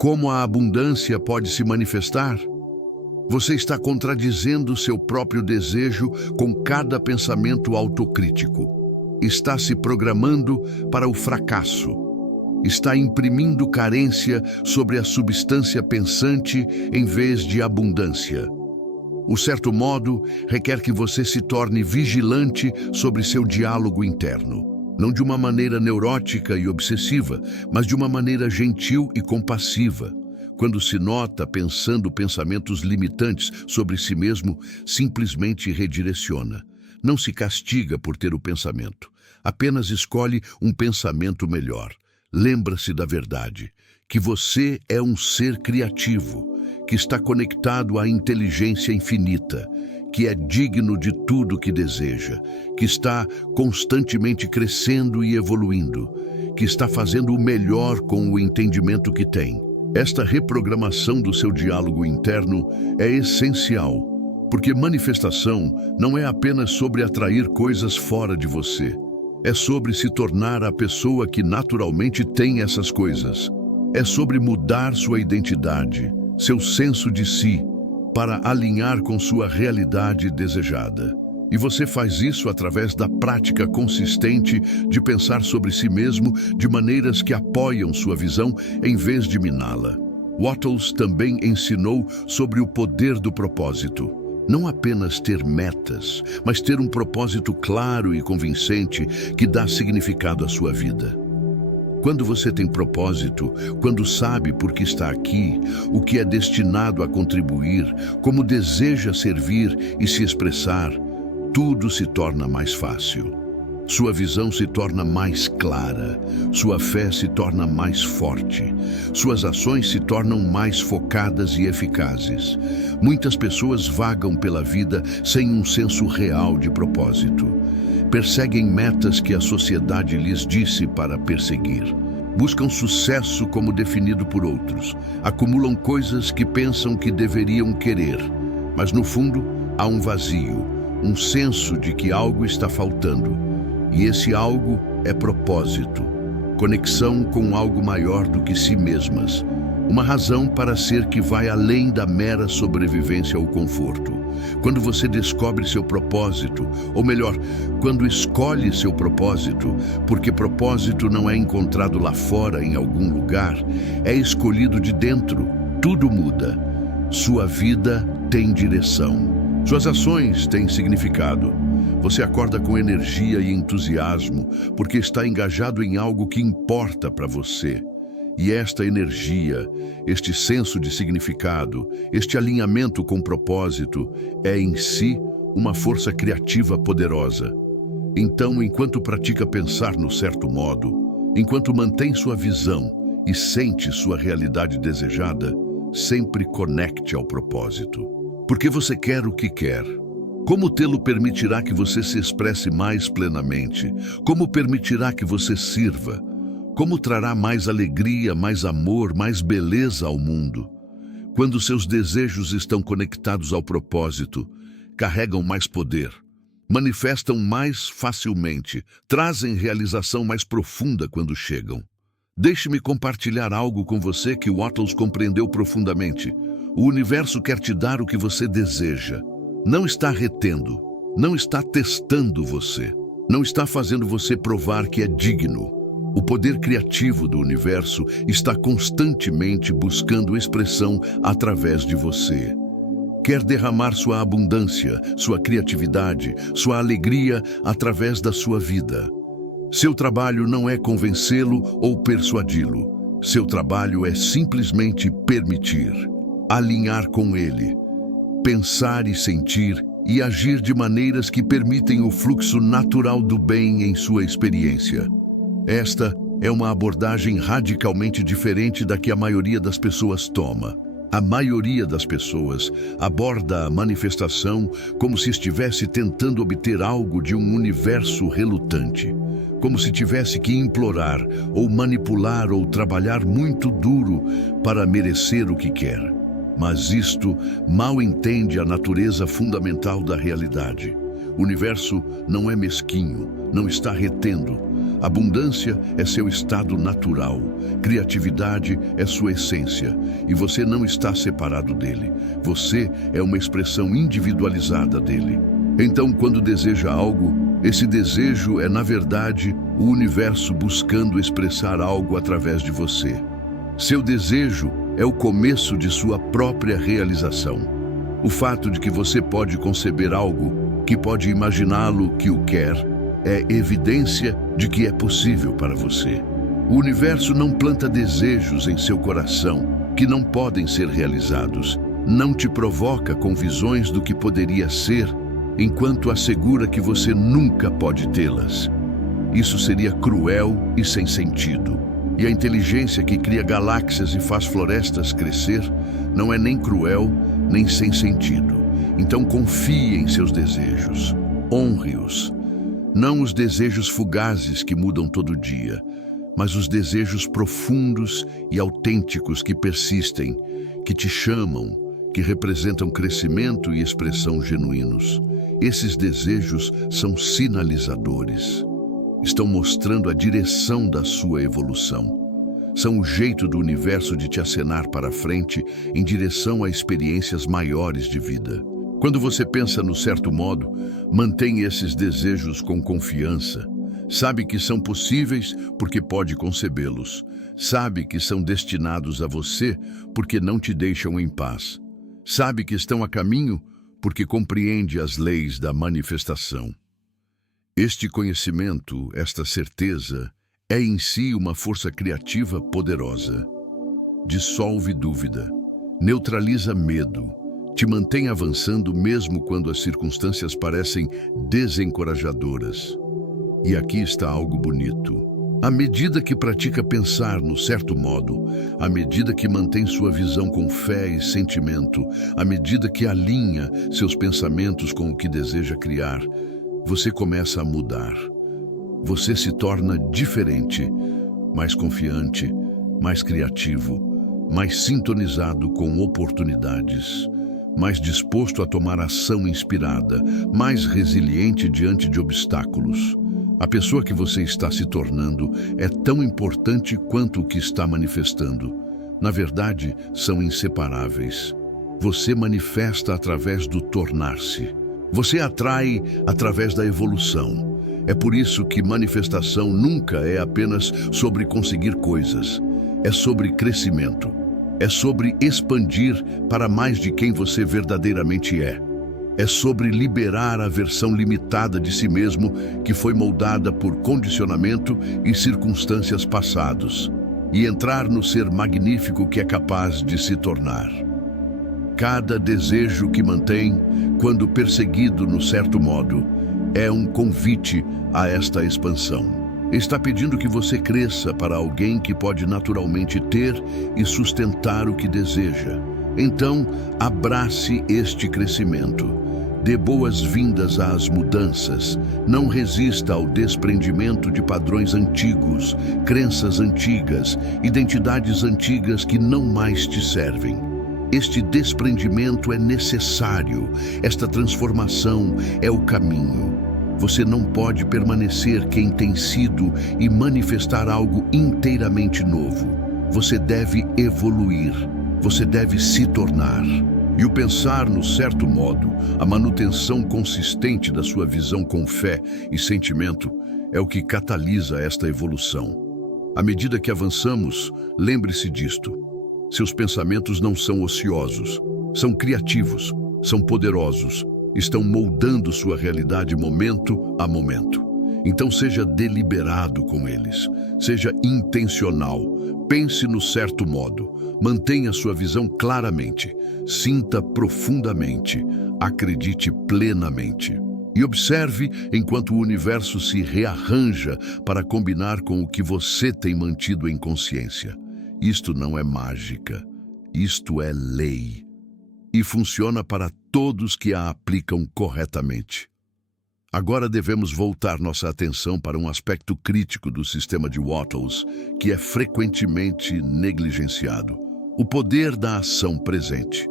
como a abundância pode se manifestar? Você está contradizendo seu próprio desejo com cada pensamento autocrítico. Está se programando para o fracasso. Está imprimindo carência sobre a substância pensante em vez de abundância. O certo modo requer que você se torne vigilante sobre seu diálogo interno. Não de uma maneira neurótica e obsessiva, mas de uma maneira gentil e compassiva. Quando se nota pensando pensamentos limitantes sobre si mesmo, simplesmente redireciona. Não se castiga por ter o pensamento. Apenas escolhe um pensamento melhor. Lembra-se da verdade, que você é um ser criativo, que está conectado à inteligência infinita, que é digno de tudo que deseja, que está constantemente crescendo e evoluindo, que está fazendo o melhor com o entendimento que tem. Esta reprogramação do seu diálogo interno é essencial, porque manifestação não é apenas sobre atrair coisas fora de você. É sobre se tornar a pessoa que naturalmente tem essas coisas. É sobre mudar sua identidade, seu senso de si, para alinhar com sua realidade desejada. E você faz isso através da prática consistente de pensar sobre si mesmo de maneiras que apoiam sua visão em vez de miná-la. Wattles também ensinou sobre o poder do propósito. Não apenas ter metas, mas ter um propósito claro e convincente que dá significado à sua vida. Quando você tem propósito, quando sabe por que está aqui, o que é destinado a contribuir, como deseja servir e se expressar, tudo se torna mais fácil. Sua visão se torna mais clara, sua fé se torna mais forte, suas ações se tornam mais focadas e eficazes. Muitas pessoas vagam pela vida sem um senso real de propósito. Perseguem metas que a sociedade lhes disse para perseguir. Buscam sucesso como definido por outros. Acumulam coisas que pensam que deveriam querer. Mas no fundo, há um vazio, um senso de que algo está faltando. E esse algo é propósito, conexão com algo maior do que si mesmas. Uma razão para ser que vai além da mera sobrevivência ou conforto. Quando você descobre seu propósito, ou melhor, quando escolhe seu propósito, porque propósito não é encontrado lá fora em algum lugar, é escolhido de dentro, tudo muda. Sua vida tem direção. Suas ações têm significado. Você acorda com energia e entusiasmo, porque está engajado em algo que importa para você. E esta energia, este senso de significado, este alinhamento com propósito, é em si uma força criativa poderosa. Então, enquanto pratica pensar no certo modo, enquanto mantém sua visão e sente sua realidade desejada, sempre conecte ao propósito. Porque você quer o que quer. Como tê-lo permitirá que você se expresse mais plenamente? Como permitirá que você sirva? Como trará mais alegria, mais amor, mais beleza ao mundo? Quando seus desejos estão conectados ao propósito, carregam mais poder, manifestam mais facilmente, trazem realização mais profunda quando chegam. Deixe-me compartilhar algo com você que Wattles compreendeu profundamente. O universo quer te dar o que você deseja. Não está retendo, não está testando você, não está fazendo você provar que é digno. O poder criativo do universo está constantemente buscando expressão através de você. Quer derramar sua abundância, sua criatividade, sua alegria através da sua vida. Seu trabalho não é convencê-lo ou persuadi-lo. Seu trabalho é simplesmente permitir, alinhar com ele, pensar e sentir e agir de maneiras que permitem o fluxo natural do bem em sua experiência. Esta é uma abordagem radicalmente diferente da que a maioria das pessoas toma. A maioria das pessoas aborda a manifestação como se estivesse tentando obter algo de um universo relutante, como se tivesse que implorar, ou manipular, ou trabalhar muito duro para merecer o que quer. Mas isto mal entende a natureza fundamental da realidade. O universo não é mesquinho, não está retendo. Abundância é seu estado natural, criatividade é sua essência, e você não está separado dele. Você é uma expressão individualizada dele. Então, quando deseja algo, esse desejo é, na verdade, o universo buscando expressar algo através de você. Seu desejo é o começo de sua própria realização. O fato de que você pode conceber algo, que pode imaginá-lo que o quer, é evidência de que é possível para você. O universo não planta desejos em seu coração que não podem ser realizados. Não te provoca com visões do que poderia ser, enquanto assegura que você nunca pode tê-las. Isso seria cruel e sem sentido. E a inteligência que cria galáxias e faz florestas crescer não é nem cruel, nem sem sentido. Então confie em seus desejos, honre-os. Não os desejos fugazes que mudam todo dia, mas os desejos profundos e autênticos que persistem, que te chamam, que representam crescimento e expressão genuínos. Esses desejos são sinalizadores. Estão mostrando a direção da sua evolução. São o jeito do universo de te acenar para frente em direção a experiências maiores de vida. Quando você pensa no certo modo, mantém esses desejos com confiança. Sabe que são possíveis porque pode concebê-los. Sabe que são destinados a você porque não te deixam em paz. Sabe que estão a caminho porque compreende as leis da manifestação. Este conhecimento, esta certeza, é em si uma força criativa poderosa. Dissolve dúvida, neutraliza medo, te mantém avançando mesmo quando as circunstâncias parecem desencorajadoras. E aqui está algo bonito. À medida que pratica pensar no certo modo, à medida que mantém sua visão com fé e sentimento, à medida que alinha seus pensamentos com o que deseja criar, você começa a mudar. Você se torna diferente, mais confiante, mais criativo, mais sintonizado com oportunidades, mais disposto a tomar ação inspirada, mais resiliente diante de obstáculos. A pessoa que você está se tornando é tão importante quanto o que está manifestando. Na verdade, são inseparáveis. Você manifesta através do tornar-se. Você atrai através da evolução. É por isso que manifestação nunca é apenas sobre conseguir coisas. É sobre crescimento. É sobre expandir para mais de quem você verdadeiramente é. É sobre liberar a versão limitada de si mesmo que foi moldada por condicionamento e circunstâncias passados, e entrar no ser magnífico que é capaz de se tornar. Cada desejo que mantém, quando perseguido no certo modo, é um convite a esta expansão. Está pedindo que você cresça para alguém que pode naturalmente ter e sustentar o que deseja. Então, abrace este crescimento. Dê boas-vindas às mudanças. Não resista ao desprendimento de padrões antigos, crenças antigas, identidades antigas que não mais te servem. Este desprendimento é necessário. Esta transformação é o caminho. Você não pode permanecer quem tem sido e manifestar algo inteiramente novo. Você deve evoluir. Você deve se tornar. E o pensar no certo modo, a manutenção consistente da sua visão com fé e sentimento é o que catalisa esta evolução. À medida que avançamos, lembre-se disto. Seus pensamentos não são ociosos, são criativos, são poderosos, estão moldando sua realidade momento a momento. Então seja deliberado com eles, seja intencional, pense no certo modo, mantenha sua visão claramente, sinta profundamente, acredite plenamente. E observe enquanto o universo se rearranja para combinar com o que você tem mantido em consciência. Isto não é mágica, isto é lei. E funciona para todos que a aplicam corretamente. Agora devemos voltar nossa atenção para um aspecto crítico do sistema de Wattles, que é frequentemente negligenciado: o poder da ação presente.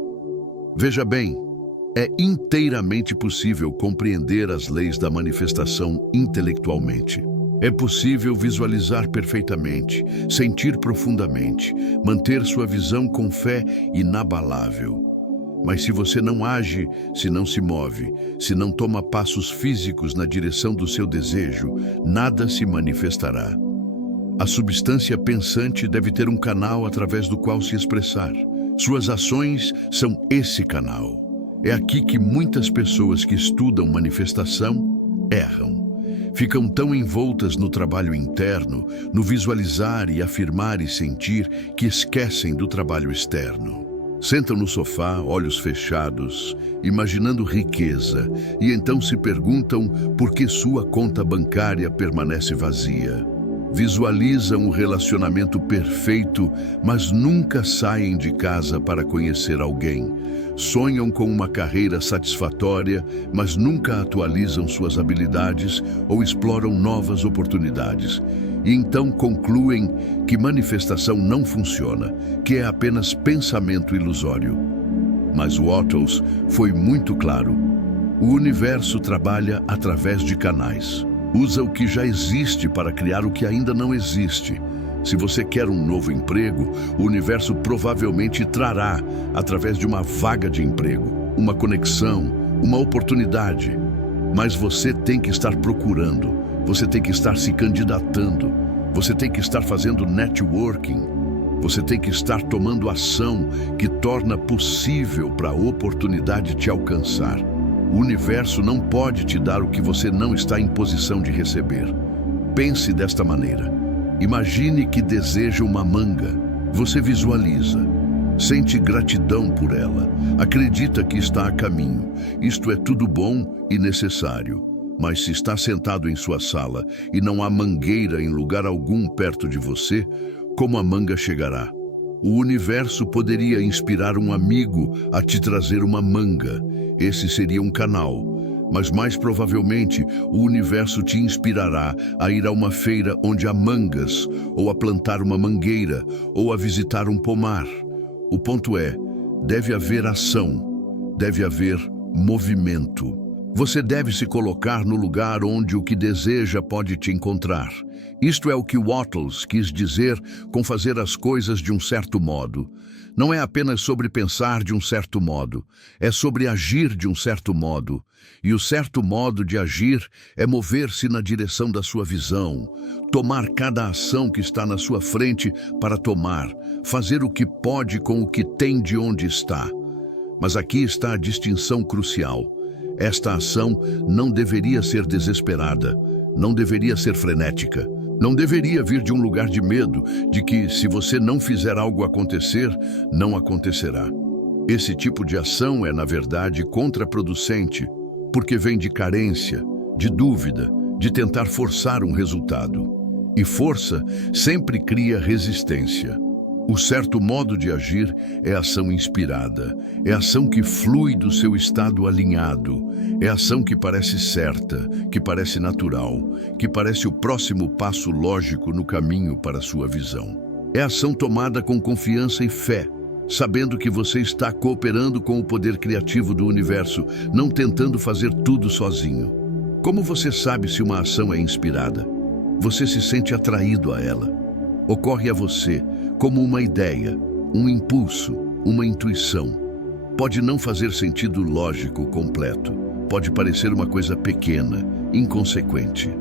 Veja bem, é inteiramente possível compreender as leis da manifestação intelectualmente. É possível visualizar perfeitamente, sentir profundamente, manter sua visão com fé inabalável. Mas se você não age, se não se move, se não toma passos físicos na direção do seu desejo, nada se manifestará. A substância pensante deve ter um canal através do qual se expressar. Suas ações são esse canal. É aqui que muitas pessoas que estudam manifestação erram. Ficam tão envoltas no trabalho interno, no visualizar e afirmar e sentir, que esquecem do trabalho externo. Sentam no sofá, olhos fechados, imaginando riqueza, e então se perguntam por que sua conta bancária permanece vazia. Visualizam um relacionamento perfeito, mas nunca saem de casa para conhecer alguém. Sonham com uma carreira satisfatória, mas nunca atualizam suas habilidades ou exploram novas oportunidades. E então concluem que manifestação não funciona, que é apenas pensamento ilusório. Mas Wattles foi muito claro. O universo trabalha através de canais. Usa o que já existe para criar o que ainda não existe. Se você quer um novo emprego, o universo provavelmente trará, através de uma vaga de emprego, uma conexão, uma oportunidade. Mas você tem que estar procurando, você tem que estar se candidatando, você tem que estar fazendo networking, você tem que estar tomando ação que torna possível para a oportunidade te alcançar. O universo não pode te dar o que você não está em posição de receber. Pense desta maneira. Imagine que deseja uma manga. Você visualiza. Sente gratidão por ela. Acredita que está a caminho. Isto é tudo bom e necessário. Mas se está sentado em sua sala e não há mangueira em lugar algum perto de você, como a manga chegará? O universo poderia inspirar um amigo a te trazer uma manga. Esse seria um canal. Mas mais provavelmente o universo te inspirará a ir a uma feira onde há mangas, ou a plantar uma mangueira, ou a visitar um pomar. O ponto é, deve haver ação, deve haver movimento. Você deve se colocar no lugar onde o que deseja pode te encontrar. Isto é o que Wattles quis dizer com fazer as coisas de um certo modo. Não é apenas sobre pensar de um certo modo, é sobre agir de um certo modo. E o certo modo de agir é mover-se na direção da sua visão, tomar cada ação que está na sua frente para tomar, fazer o que pode com o que tem de onde está. Mas aqui está a distinção crucial. Esta ação não deveria ser desesperada, não deveria ser frenética, não deveria vir de um lugar de medo, de que se você não fizer algo acontecer, não acontecerá. Esse tipo de ação é, na verdade, contraproducente, porque vem de carência, de dúvida, de tentar forçar um resultado. E força sempre cria resistência. O certo modo de agir é ação inspirada, é ação que flui do seu estado alinhado, é ação que parece certa, que parece natural, que parece o próximo passo lógico no caminho para a sua visão. É ação tomada com confiança e fé, sabendo que você está cooperando com o poder criativo do universo, não tentando fazer tudo sozinho. Como você sabe se uma ação é inspirada? Você se sente atraído a ela. Ocorre a você como uma ideia, um impulso, uma intuição. Pode não fazer sentido lógico completo, pode parecer uma coisa pequena, inconsequente.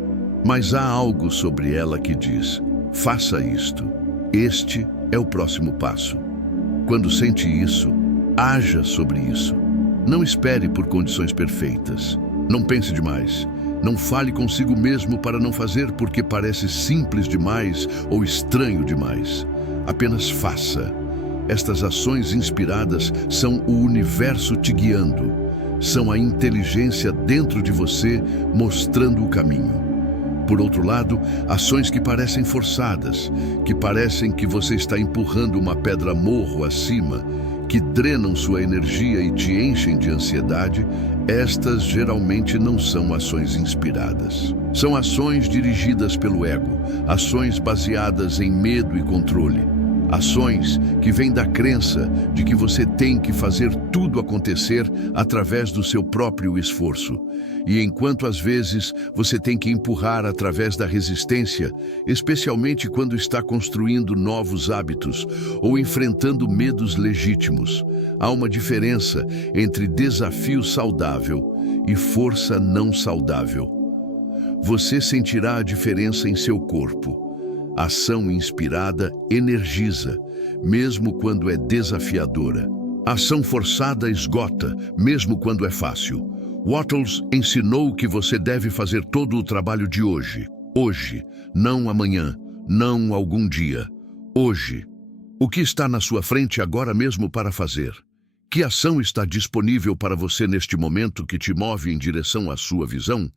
Mas há algo sobre ela que diz, faça isto, este é o próximo passo. Quando sente isso, haja sobre isso. Não espere por condições perfeitas. Não pense demais. Não fale consigo mesmo para não fazer porque parece simples demais ou estranho demais. Apenas faça. Estas ações inspiradas são o universo te guiando. São a inteligência dentro de você mostrando o caminho. Por outro lado, ações que parecem forçadas, que parecem que você está empurrando uma pedra morro acima, que drenam sua energia e te enchem de ansiedade, estas geralmente não são ações inspiradas. São ações dirigidas pelo ego, ações baseadas em medo e controle. Ações que vêm da crença de que você tem que fazer tudo acontecer através do seu próprio esforço. E enquanto às vezes você tem que empurrar através da resistência, especialmente quando está construindo novos hábitos ou enfrentando medos legítimos, há uma diferença entre desafio saudável e força não saudável. Você sentirá a diferença em seu corpo. A ação inspirada energiza, mesmo quando é desafiadora. A ação forçada esgota, mesmo quando é fácil. Wattles ensinou que você deve fazer todo o trabalho de hoje. Hoje, não amanhã, não algum dia. Hoje. O que está na sua frente agora mesmo para fazer? Que ação está disponível para você neste momento que te move em direção à sua visão?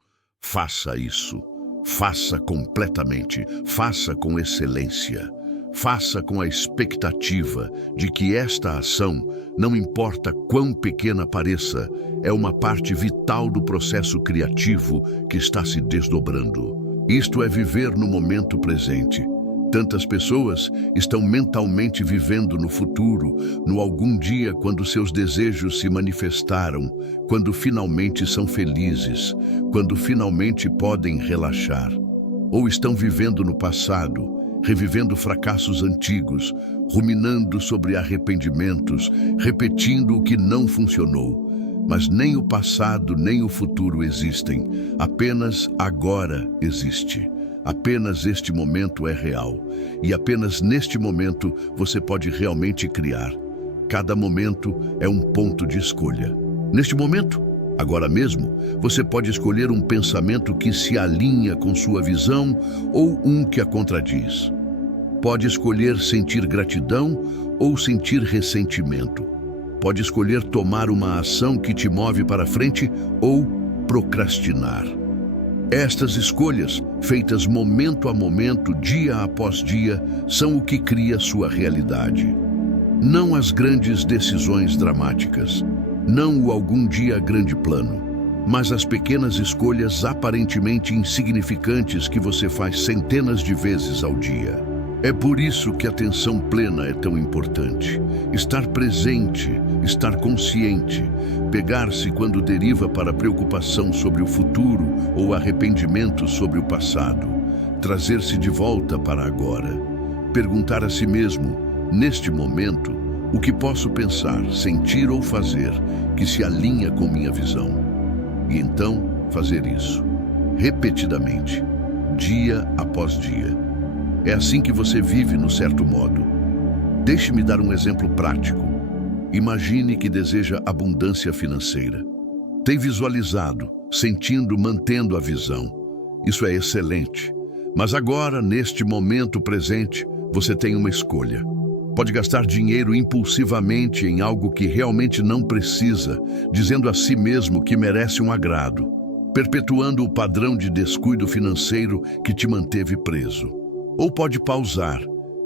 Faça isso. Faça completamente, faça com excelência. Faça com a expectativa de que esta ação, não importa quão pequena pareça, é uma parte vital do processo criativo que está se desdobrando. Isto é viver no momento presente. Tantas pessoas estão mentalmente vivendo no futuro, no algum dia quando seus desejos se manifestaram, quando finalmente são felizes, quando finalmente podem relaxar. Ou estão vivendo no passado, revivendo fracassos antigos, ruminando sobre arrependimentos, repetindo o que não funcionou. Mas nem o passado nem o futuro existem, apenas agora existe. Apenas este momento é real, e apenas neste momento você pode realmente criar. Cada momento é um ponto de escolha. Neste momento, agora mesmo, você pode escolher um pensamento que se alinha com sua visão ou um que a contradiz. Pode escolher sentir gratidão ou sentir ressentimento. Pode escolher tomar uma ação que te move para frente ou procrastinar. Estas escolhas, feitas momento a momento, dia após dia, são o que cria sua realidade. Não as grandes decisões dramáticas, não o algum dia grande plano, mas as pequenas escolhas aparentemente insignificantes que você faz centenas de vezes ao dia. É por isso que a atenção plena é tão importante. Estar presente, estar consciente, pegar-se quando deriva para preocupação sobre o futuro ou arrependimento sobre o passado, trazer-se de volta para agora, perguntar a si mesmo, neste momento, o que posso pensar, sentir ou fazer que se alinha com minha visão. E então fazer isso, repetidamente, dia após dia. É assim que você vive no certo modo. Deixe-me dar um exemplo prático. Imagine que deseja abundância financeira. Tem visualizado, sentindo, mantendo a visão. Isso é excelente. Mas agora, neste momento presente, você tem uma escolha. Pode gastar dinheiro impulsivamente em algo que realmente não precisa, dizendo a si mesmo que merece um agrado, perpetuando o padrão de descuido financeiro que te manteve preso. Ou pode pausar,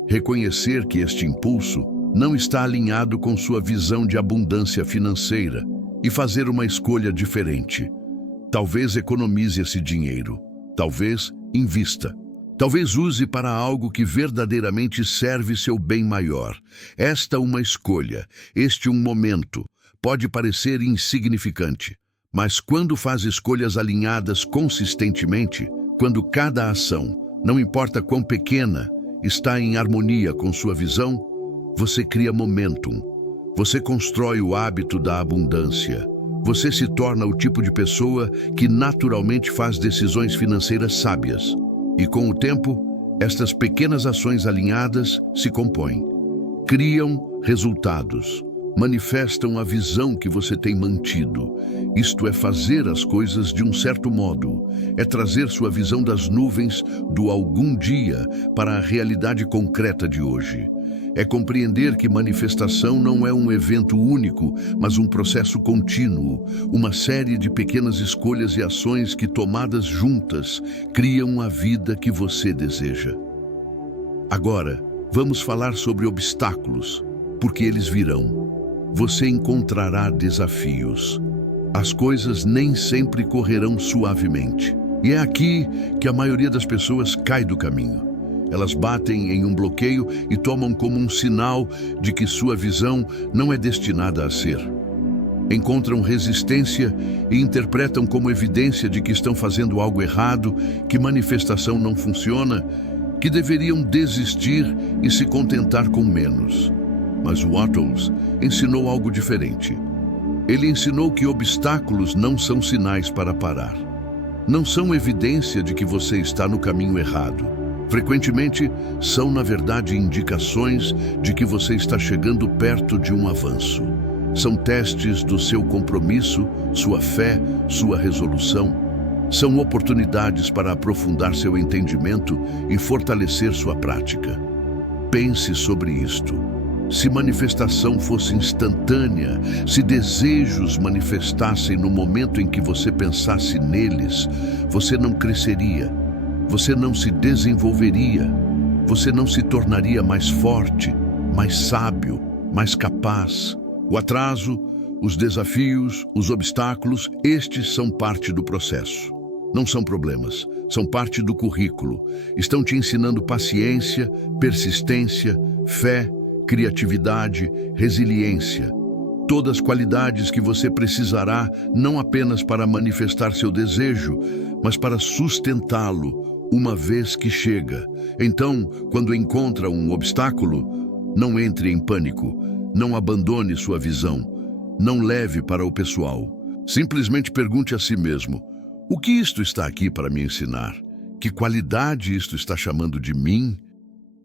reconhecer que este impulso não está alinhado com sua visão de abundância financeira e fazer uma escolha diferente. Talvez economize esse dinheiro, talvez invista, talvez use para algo que verdadeiramente serve seu bem maior. Esta uma escolha, este um momento, pode parecer insignificante, mas quando faz escolhas alinhadas consistentemente, quando cada ação, não importa quão pequena, está em harmonia com sua visão, você cria momentum. Você constrói o hábito da abundância. Você se torna o tipo de pessoa que naturalmente faz decisões financeiras sábias. E com o tempo, estas pequenas ações alinhadas se compõem, criam resultados, manifestam a visão que você tem mantido. Isto é fazer as coisas de um certo modo, é trazer sua visão das nuvens do algum dia para a realidade concreta de hoje. É compreender que manifestação não é um evento único, mas um processo contínuo, uma série de pequenas escolhas e ações que, tomadas juntas, criam a vida que você deseja. Agora, vamos falar sobre obstáculos, porque eles virão. Você encontrará desafios. As coisas nem sempre correrão suavemente. E é aqui que a maioria das pessoas cai do caminho. Elas batem em um bloqueio e tomam como um sinal de que sua visão não é destinada a ser. Encontram resistência e interpretam como evidência de que estão fazendo algo errado, que manifestação não funciona, que deveriam desistir e se contentar com menos. Mas Wattles ensinou algo diferente. Ele ensinou que obstáculos não são sinais para parar. Não são evidência de que você está no caminho errado. Frequentemente, são, na verdade, indicações de que você está chegando perto de um avanço. São testes do seu compromisso, sua fé, sua resolução. São oportunidades para aprofundar seu entendimento e fortalecer sua prática. Pense sobre isto. Se manifestação fosse instantânea, se desejos manifestassem no momento em que você pensasse neles, você não cresceria. você não se desenvolveria, você não se tornaria mais forte, mais sábio, mais capaz. O atraso, os desafios, os obstáculos, estes são parte do processo. Não são problemas, são parte do currículo. Estão te ensinando paciência, persistência, fé, criatividade, resiliência. Todas qualidades que você precisará não apenas para manifestar seu desejo, mas para sustentá-lo uma vez que chega. Então, quando encontra um obstáculo, não entre em pânico, não abandone sua visão, não leve para o pessoal. Simplesmente pergunte a si mesmo: o que isto está aqui para me ensinar? Que qualidade isto está chamando de mim?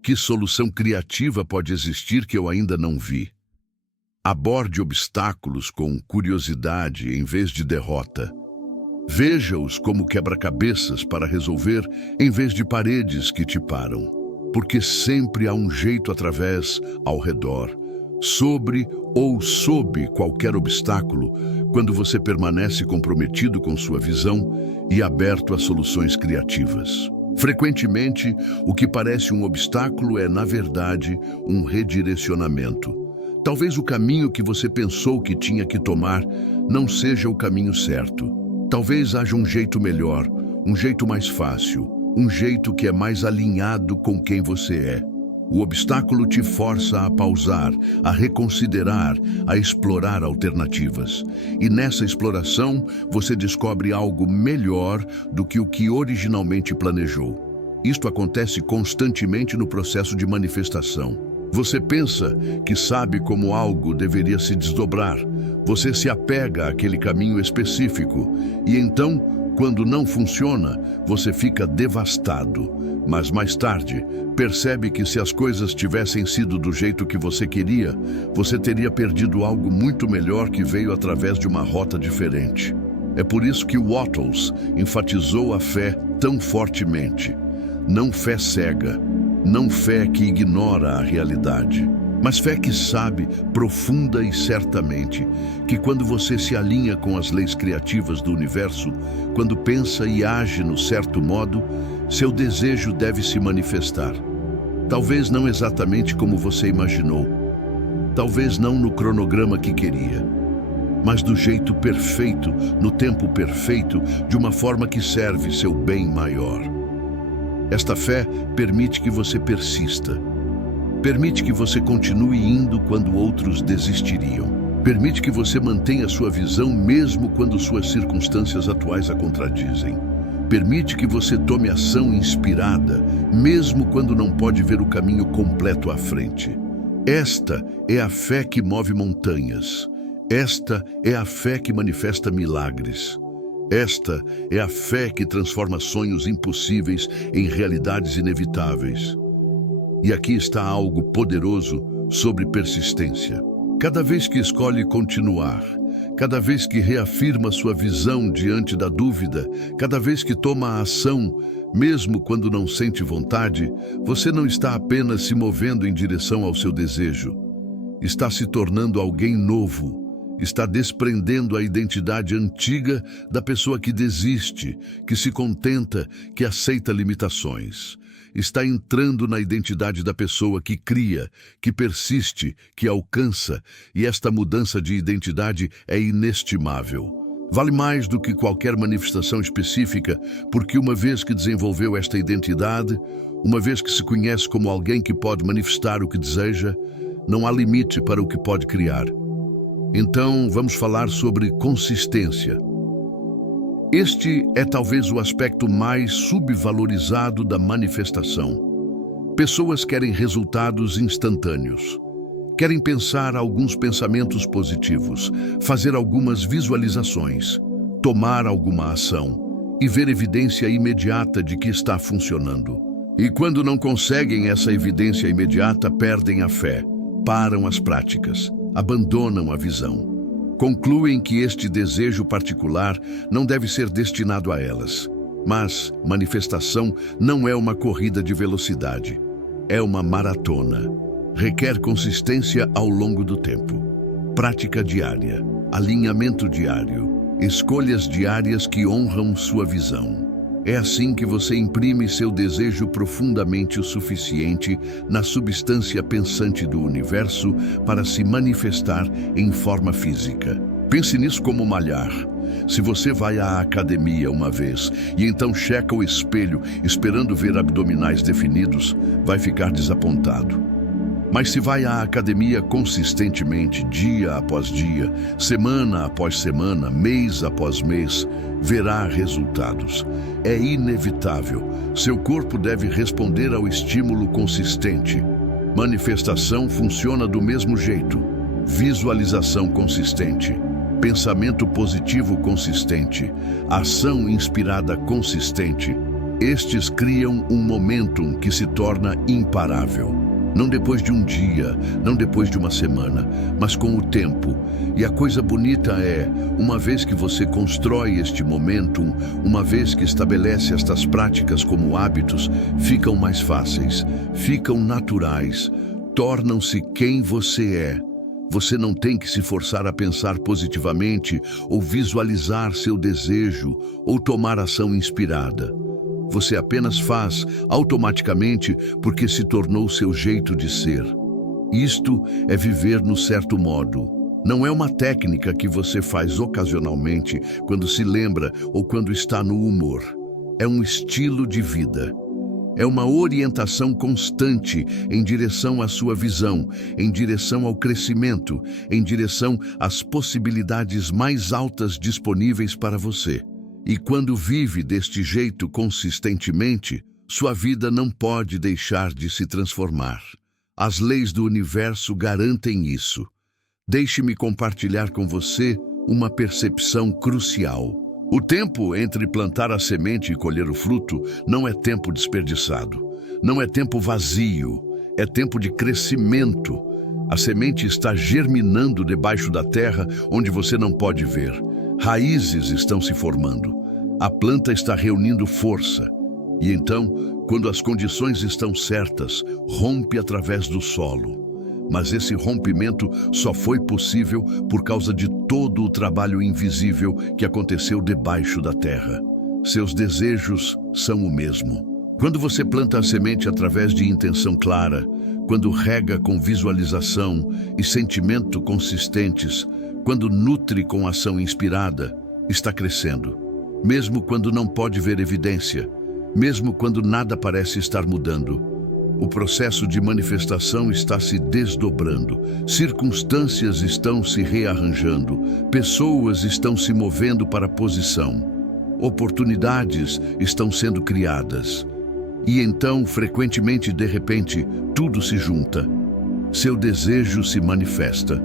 Que solução criativa pode existir que eu ainda não vi? Aborde obstáculos com curiosidade em vez de derrota. Veja-os como quebra-cabeças para resolver em vez de paredes que te param. Porque sempre há um jeito através, ao redor, sobre ou sob qualquer obstáculo, quando você permanece comprometido com sua visão e aberto a soluções criativas. Frequentemente, o que parece um obstáculo é, na verdade, um redirecionamento. Talvez o caminho que você pensou que tinha que tomar não seja o caminho certo. Talvez haja um jeito melhor, um jeito mais fácil, um jeito que é mais alinhado com quem você é. O obstáculo te força a pausar, a reconsiderar, a explorar alternativas. E nessa exploração, você descobre algo melhor do que o que originalmente planejou. Isto acontece constantemente no processo de manifestação. Você pensa que sabe como algo deveria se desdobrar. Você se apega àquele caminho específico. E então, quando não funciona, você fica devastado. Mas mais tarde, percebe que se as coisas tivessem sido do jeito que você queria, você teria perdido algo muito melhor que veio através de uma rota diferente. É por isso que Wattles enfatizou a fé tão fortemente. Não fé cega, não fé que ignora a realidade, mas fé que sabe, profunda e certamente, que quando você se alinha com as leis criativas do universo, quando pensa e age no certo modo, seu desejo deve se manifestar. Talvez não exatamente como você imaginou, talvez não no cronograma que queria, mas do jeito perfeito, no tempo perfeito, de uma forma que serve seu bem maior. Esta fé permite que você persista. Permite que você continue indo quando outros desistiriam. Permite que você mantenha sua visão mesmo quando suas circunstâncias atuais a contradizem. Permite que você tome ação inspirada, mesmo quando não pode ver o caminho completo à frente. Esta é a fé que move montanhas. Esta é a fé que manifesta milagres. Esta é a fé que transforma sonhos impossíveis em realidades inevitáveis. E aqui está algo poderoso sobre persistência. Cada vez que escolhe continuar, cada vez que reafirma sua visão diante da dúvida, cada vez que toma a ação, mesmo quando não sente vontade, você não está apenas se movendo em direção ao seu desejo. Está se tornando alguém novo. Está desprendendo a identidade antiga da pessoa que desiste, que se contenta, que aceita limitações. Está entrando na identidade da pessoa que cria, que persiste, que alcança, e esta mudança de identidade é inestimável. Vale mais do que qualquer manifestação específica, porque uma vez que desenvolveu esta identidade, uma vez que se conhece como alguém que pode manifestar o que deseja, não há limite para o que pode criar. Então, vamos falar sobre consistência. Este é talvez o aspecto mais subvalorizado da manifestação. Pessoas querem resultados instantâneos. Querem pensar alguns pensamentos positivos, fazer algumas visualizações, tomar alguma ação e ver evidência imediata de que está funcionando. E quando não conseguem essa evidência imediata, perdem a fé, param as práticas, abandonam a visão. Concluem que este desejo particular não deve ser destinado a elas. Mas manifestação não é uma corrida de velocidade, é uma maratona. Requer consistência ao longo do tempo. Prática diária, alinhamento diário, escolhas diárias que honram sua visão. É assim que você imprime seu desejo profundamente o suficiente na substância pensante do universo para se manifestar em forma física. Pense nisso como malhar. Se você vai à academia uma vez e então checa o espelho esperando ver abdominais definidos, vai ficar desapontado. Mas se vai à academia consistentemente, dia após dia, semana após semana, mês após mês, verá resultados. É inevitável. Seu corpo deve responder ao estímulo consistente. Manifestação funciona do mesmo jeito. Visualização consistente. Pensamento positivo consistente. Ação inspirada consistente. Estes criam um momentum que se torna imparável. Não depois de um dia, não depois de uma semana, mas com o tempo. E a coisa bonita é, uma vez que você constrói este momentum, uma vez que estabelece estas práticas como hábitos, ficam mais fáceis, ficam naturais, tornam-se quem você é. Você não tem que se forçar a pensar positivamente, ou visualizar seu desejo, ou tomar ação inspirada. Você apenas faz automaticamente porque se tornou seu jeito de ser. Isto é viver no certo modo. Não é uma técnica que você faz ocasionalmente quando se lembra ou quando está no humor. É um estilo de vida. É uma orientação constante em direção à sua visão, em direção ao crescimento, em direção às possibilidades mais altas disponíveis para você. E quando vive deste jeito consistentemente, sua vida não pode deixar de se transformar. As leis do universo garantem isso. Deixe-me compartilhar com você uma percepção crucial. O tempo entre plantar a semente e colher o fruto não é tempo desperdiçado. Não é tempo vazio, é tempo de crescimento. A semente está germinando debaixo da terra onde você não pode ver. Raízes estão se formando. A planta está reunindo força. E então, quando as condições estão certas, rompe através do solo. Mas esse rompimento só foi possível por causa de todo o trabalho invisível que aconteceu debaixo da terra. Seus desejos são o mesmo. Quando você planta a semente através de intenção clara, quando rega com visualização e sentimento consistentes, quando nutre com ação inspirada, está crescendo. Mesmo quando não pode ver evidência, mesmo quando nada parece estar mudando. O processo de manifestação está se desdobrando, circunstâncias estão se rearranjando, pessoas estão se movendo para a posição, oportunidades estão sendo criadas. E então, frequentemente, de repente, tudo se junta. Seu desejo se manifesta.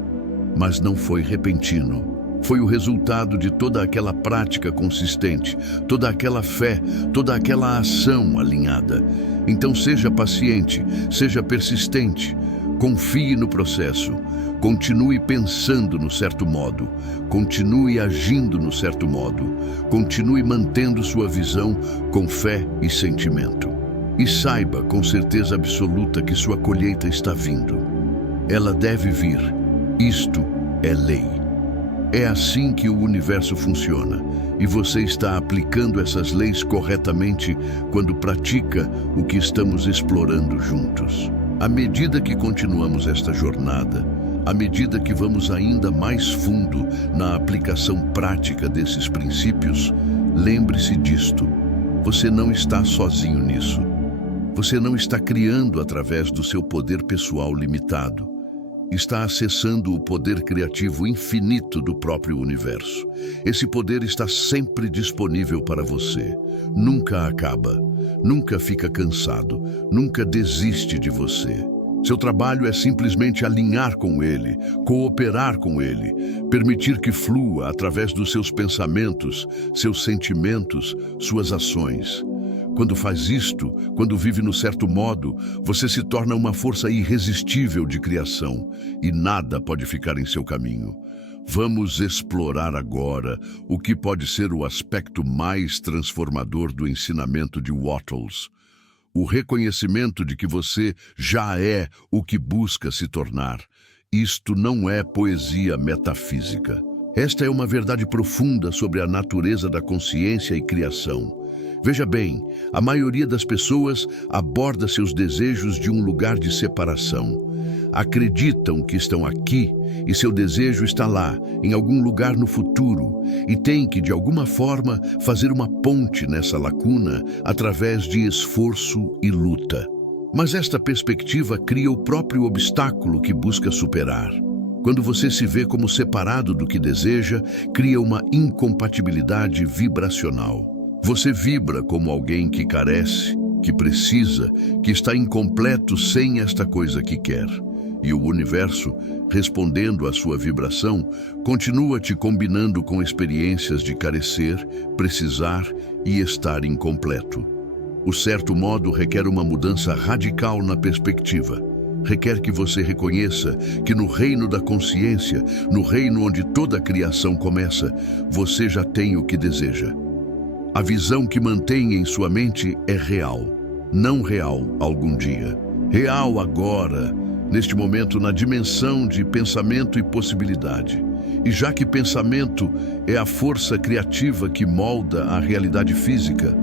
Mas não foi repentino. Foi o resultado de toda aquela prática consistente, toda aquela fé, toda aquela ação alinhada. Então seja paciente, seja persistente, confie no processo, continue pensando no certo modo, continue agindo no certo modo, continue mantendo sua visão com fé e sentimento. E saiba com certeza absoluta que sua colheita está vindo. Ela deve vir. Isto é lei. É assim que o universo funciona, e você está aplicando essas leis corretamente quando pratica o que estamos explorando juntos. À medida que continuamos esta jornada, à medida que vamos ainda mais fundo na aplicação prática desses princípios, lembre-se disto: você não está sozinho nisso. Você não está criando através do seu poder pessoal limitado. Está acessando o poder criativo infinito do próprio universo. Esse poder está sempre disponível para você. Nunca acaba, nunca fica cansado, nunca desiste de você. Seu trabalho é simplesmente alinhar com ele, cooperar com ele, permitir que flua através dos seus pensamentos, seus sentimentos, suas ações. Quando faz isto, quando vive no certo modo, você se torna uma força irresistível de criação e nada pode ficar em seu caminho. Vamos explorar agora o que pode ser o aspecto mais transformador do ensinamento de Wattles. O reconhecimento de que você já é o que busca se tornar. Isto não é poesia metafísica. Esta é uma verdade profunda sobre a natureza da consciência e criação. Veja bem, a maioria das pessoas aborda seus desejos de um lugar de separação. Acreditam que estão aqui e seu desejo está lá, em algum lugar no futuro, e tem que, de alguma forma, fazer uma ponte nessa lacuna através de esforço e luta. Mas esta perspectiva cria o próprio obstáculo que busca superar. Quando você se vê como separado do que deseja, cria uma incompatibilidade vibracional. Você vibra como alguém que carece, que precisa, que está incompleto sem esta coisa que quer. E o universo, respondendo à sua vibração, continua te combinando com experiências de carecer, precisar e estar incompleto. O certo modo requer uma mudança radical na perspectiva. Requer que você reconheça que no reino da consciência, no reino onde toda a criação começa, você já tem o que deseja. A visão que mantém em sua mente é real, não real algum dia. Real agora, neste momento, na dimensão de pensamento e possibilidade. E já que pensamento é a força criativa que molda a realidade física,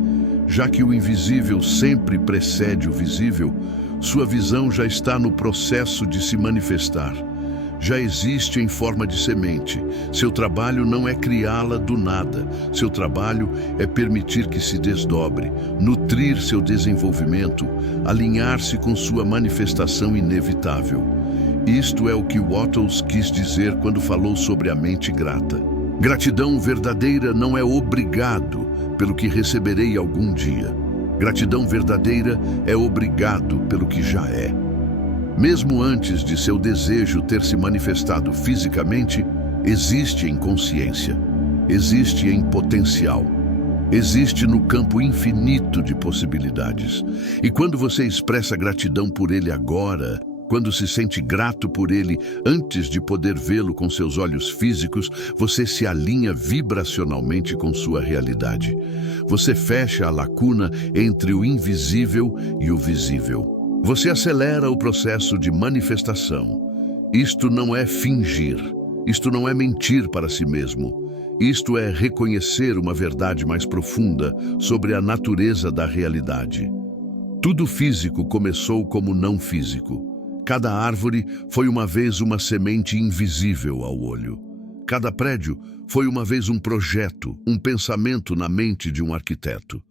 já que o invisível sempre precede o visível, sua visão já está no processo de se manifestar. Já existe em forma de semente. Seu trabalho não é criá-la do nada. Seu trabalho é permitir que se desdobre, nutrir seu desenvolvimento, alinhar-se com sua manifestação inevitável. Isto é o que Wattles quis dizer quando falou sobre a mente grata. Gratidão verdadeira não é obrigado pelo que receberei algum dia. Gratidão verdadeira é obrigado pelo que já é. Mesmo antes de seu desejo ter se manifestado fisicamente, existe em consciência, existe em potencial, existe no campo infinito de possibilidades. E quando você expressa gratidão por ele agora, quando se sente grato por ele antes de poder vê-lo com seus olhos físicos, você se alinha vibracionalmente com sua realidade. Você fecha a lacuna entre o invisível e o visível. Você acelera o processo de manifestação. Isto não é fingir. Isto não é mentir para si mesmo. Isto é reconhecer uma verdade mais profunda sobre a natureza da realidade. Tudo físico começou como não físico. Cada árvore foi uma vez uma semente invisível ao olho. Cada prédio foi uma vez um projeto, um pensamento na mente de um arquiteto.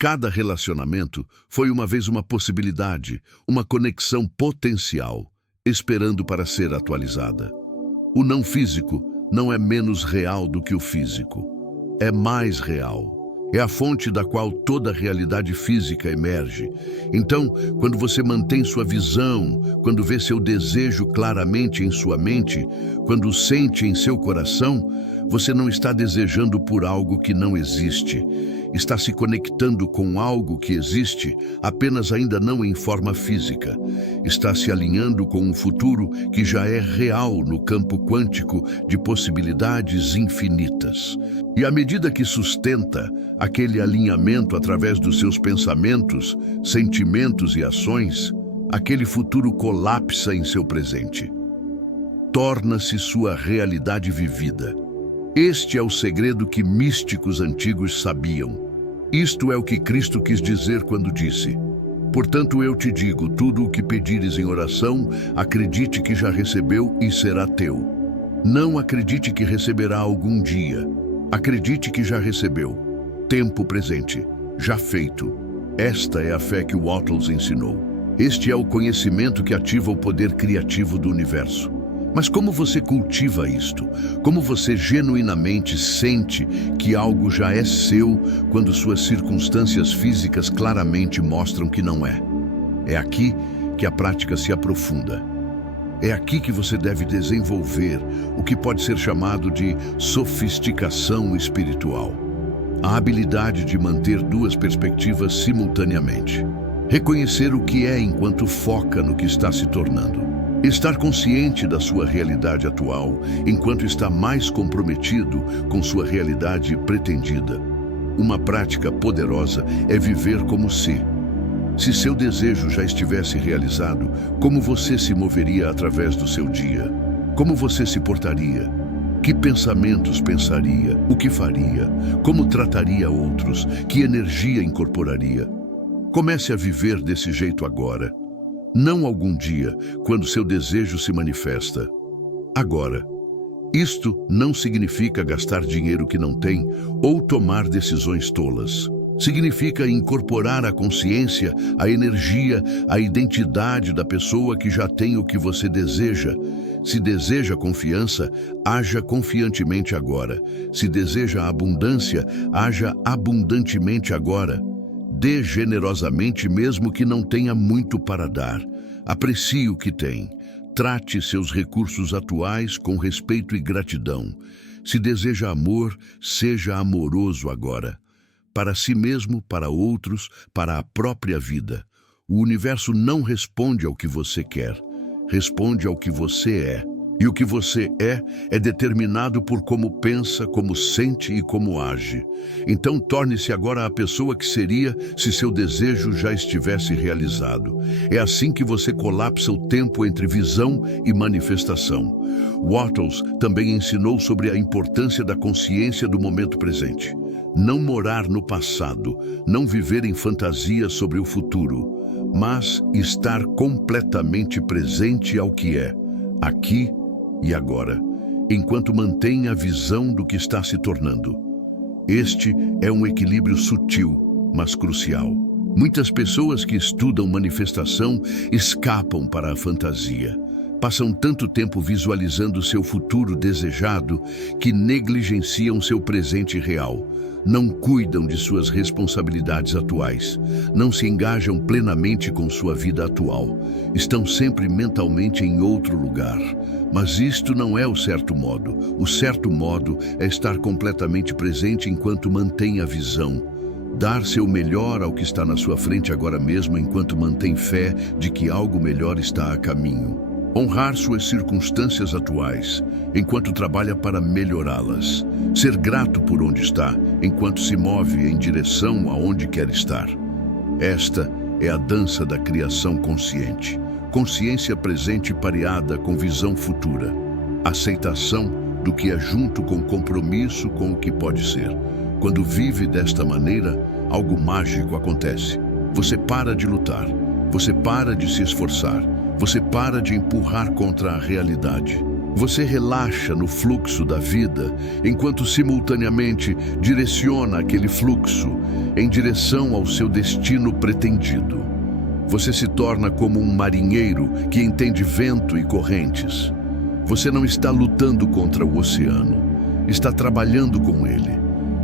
Cada relacionamento foi uma vez uma possibilidade, uma conexão potencial, esperando para ser atualizada. O não físico não é menos real do que o físico. É mais real. É a fonte da qual toda a realidade física emerge. Então, quando você mantém sua visão, quando vê seu desejo claramente em sua mente, quando o sente em seu coração, você não está desejando por algo que não existe. Está se conectando com algo que existe, apenas ainda não em forma física. Está se alinhando com um futuro que já é real no campo quântico de possibilidades infinitas. E à medida que sustenta aquele alinhamento através dos seus pensamentos, sentimentos e ações, aquele futuro colapsa em seu presente. Torna-se sua realidade vivida. Este é o segredo que místicos antigos sabiam. Isto é o que Cristo quis dizer quando disse: portanto eu te digo, tudo o que pedires em oração, acredite que já recebeu e será teu. Não acredite que receberá algum dia. Acredite que já recebeu. Tempo presente, já feito. Esta é a fé que Wattles ensinou. Este é o conhecimento que ativa o poder criativo do universo. Mas como você cultiva isto? Como você genuinamente sente que algo já é seu quando suas circunstâncias físicas claramente mostram que não é? É aqui que a prática se aprofunda. É aqui que você deve desenvolver o que pode ser chamado de sofisticação espiritual. A habilidade de manter duas perspectivas simultaneamente. Reconhecer o que é enquanto foca no que está se tornando. Estar consciente da sua realidade atual, enquanto está mais comprometido com sua realidade pretendida. Uma prática poderosa é viver como se seu desejo já estivesse realizado, como você se moveria através do seu dia? Como você se portaria? Que pensamentos pensaria? O que faria? Como trataria outros? Que energia incorporaria? Comece a viver desse jeito agora. Não algum dia, quando seu desejo se manifesta. Agora. Isto não significa gastar dinheiro que não tem ou tomar decisões tolas. Significa incorporar a consciência, a energia, a identidade da pessoa que já tem o que você deseja. Se deseja confiança, haja confiantemente agora. Se deseja abundância, haja abundantemente agora. Dê generosamente mesmo que não tenha muito para dar. Aprecie o que tem. Trate seus recursos atuais com respeito e gratidão. Se deseja amor, seja amoroso agora. Para si mesmo, para outros, para a própria vida. O universo não responde ao que você quer. Responde ao que você é. E o que você é determinado por como pensa, como sente e como age. Então torne-se agora a pessoa que seria se seu desejo já estivesse realizado. É assim que você colapsa o tempo entre visão e manifestação. Wattles também ensinou sobre a importância da consciência do momento presente. Não morar no passado, não viver em fantasia sobre o futuro, mas estar completamente presente ao que é, aqui e agora, enquanto mantém a visão do que está se tornando. Este é um equilíbrio sutil, mas crucial. Muitas pessoas que estudam manifestação escapam para a fantasia. Passam tanto tempo visualizando seu futuro desejado que negligenciam seu presente real. Não cuidam de suas responsabilidades atuais. Não se engajam plenamente com sua vida atual. Estão sempre mentalmente em outro lugar. Mas isto não é o certo modo. O certo modo é estar completamente presente enquanto mantém a visão. Dar seu melhor ao que está na sua frente agora mesmo enquanto mantém fé de que algo melhor está a caminho. Honrar suas circunstâncias atuais, enquanto trabalha para melhorá-las. Ser grato por onde está, enquanto se move em direção aonde quer estar. Esta é a dança da criação consciente. Consciência presente pareada com visão futura. Aceitação do que é junto com compromisso com o que pode ser. Quando vive desta maneira, algo mágico acontece. Você para de lutar. Você para de se esforçar. Você para de empurrar contra a realidade. Você relaxa no fluxo da vida, enquanto simultaneamente direciona aquele fluxo em direção ao seu destino pretendido. Você se torna como um marinheiro que entende vento e correntes. Você não está lutando contra o oceano, está trabalhando com ele.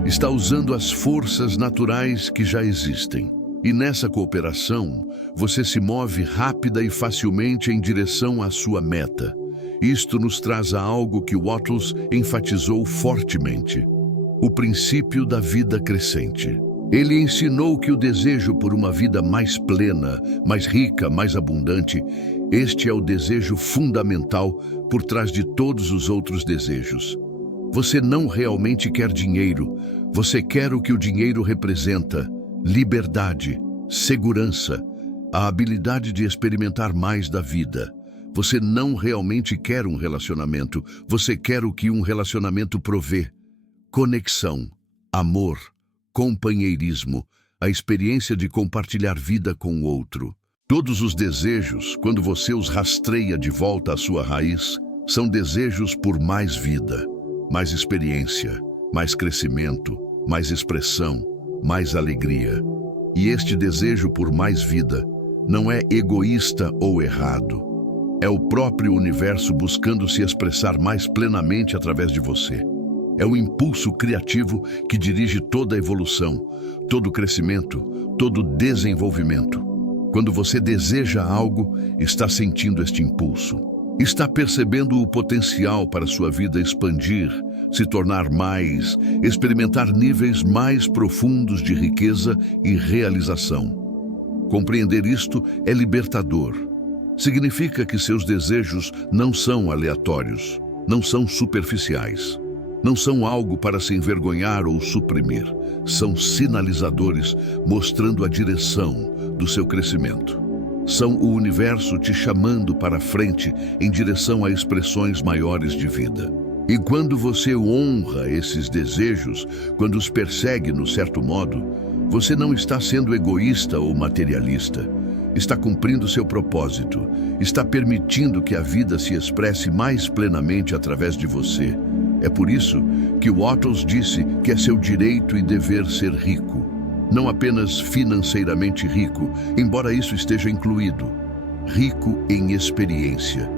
Está usando as forças naturais que já existem. E nessa cooperação, você se move rápida e facilmente em direção à sua meta. Isto nos traz a algo que Wattles enfatizou fortemente: o princípio da vida crescente. Ele ensinou que o desejo por uma vida mais plena, mais rica, mais abundante, este é o desejo fundamental por trás de todos os outros desejos. Você não realmente quer dinheiro, você quer o que o dinheiro representa: liberdade, segurança, a habilidade de experimentar mais da vida. Você não realmente quer um relacionamento, você quer o que um relacionamento provê: conexão, amor, companheirismo, a experiência de compartilhar vida com o outro. Todos os desejos, quando você os rastreia de volta à sua raiz, são desejos por mais vida, mais experiência, mais crescimento, mais expressão, mais alegria. E este desejo por mais vida não é egoísta ou errado. É o próprio universo buscando se expressar mais plenamente através de você. É o impulso criativo que dirige toda a evolução, todo o crescimento, todo o desenvolvimento. Quando você deseja algo, está sentindo este impulso. Está percebendo o potencial para sua vida expandir, se tornar mais, experimentar níveis mais profundos de riqueza e realização. Compreender isto é libertador. Significa que seus desejos não são aleatórios, não são superficiais, não são algo para se envergonhar ou suprimir. São sinalizadores mostrando a direção do seu crescimento. São o universo te chamando para frente em direção a expressões maiores de vida. E quando você honra esses desejos, quando os persegue no certo modo, você não está sendo egoísta ou materialista. Está cumprindo seu propósito, está permitindo que a vida se expresse mais plenamente através de você. É por isso que Wattles disse que é seu direito e dever ser rico. Não apenas financeiramente rico, embora isso esteja incluído. Rico em experiência,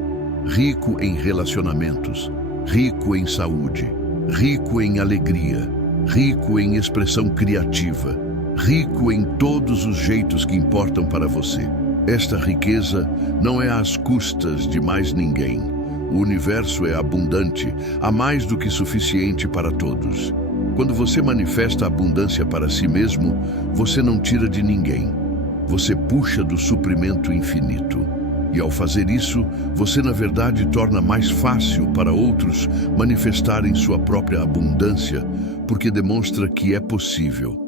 rico em relacionamentos, rico em saúde, rico em alegria, rico em expressão criativa, rico em todos os jeitos que importam para você. Esta riqueza não é às custas de mais ninguém. O universo é abundante, há mais do que suficiente para todos. Quando você manifesta a abundância para si mesmo, você não tira de ninguém. Você puxa do suprimento infinito. E ao fazer isso, você na verdade torna mais fácil para outros manifestarem sua própria abundância, porque demonstra que é possível.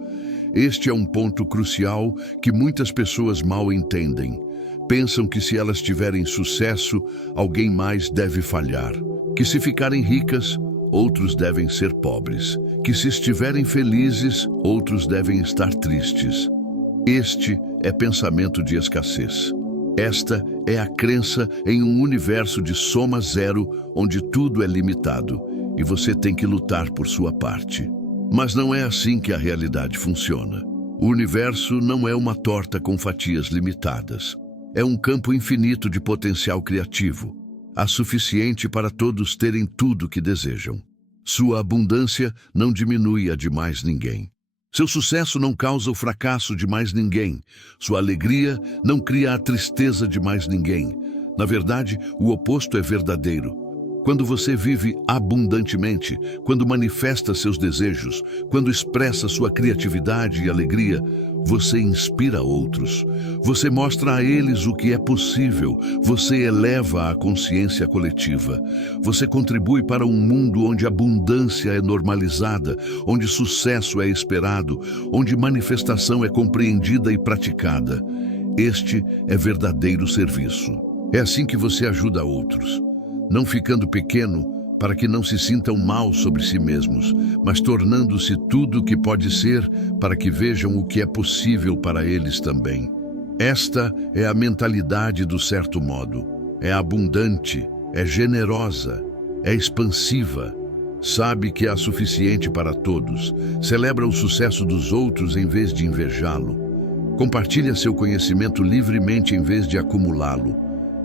Este é um ponto crucial que muitas pessoas mal entendem. Pensam que se elas tiverem sucesso, alguém mais deve falhar. Que se ficarem ricas, outros devem ser pobres. Que se estiverem felizes, outros devem estar tristes. Este é pensamento de escassez. Esta é a crença em um universo de soma zero, onde tudo é limitado, e você tem que lutar por sua parte. Mas não é assim que a realidade funciona. O universo não é uma torta com fatias limitadas. É um campo infinito de potencial criativo. Há suficiente para todos terem tudo o que desejam. Sua abundância não diminui a de mais ninguém. Seu sucesso não causa o fracasso de mais ninguém. Sua alegria não cria a tristeza de mais ninguém. Na verdade, o oposto é verdadeiro. Quando você vive abundantemente, quando manifesta seus desejos, quando expressa sua criatividade e alegria, você inspira outros. Você mostra a eles o que é possível. Você eleva a consciência coletiva. Você contribui para um mundo onde abundância é normalizada, onde sucesso é esperado, onde manifestação é compreendida e praticada. Este é verdadeiro serviço. É assim que você ajuda outros. Não ficando pequeno para que não se sintam mal sobre si mesmos, mas tornando-se tudo o que pode ser para que vejam o que é possível para eles também. Esta é a mentalidade do certo modo. É abundante, é generosa, é expansiva. Sabe que há suficiente para todos. Celebra o sucesso dos outros em vez de invejá-lo. Compartilha seu conhecimento livremente em vez de acumulá-lo.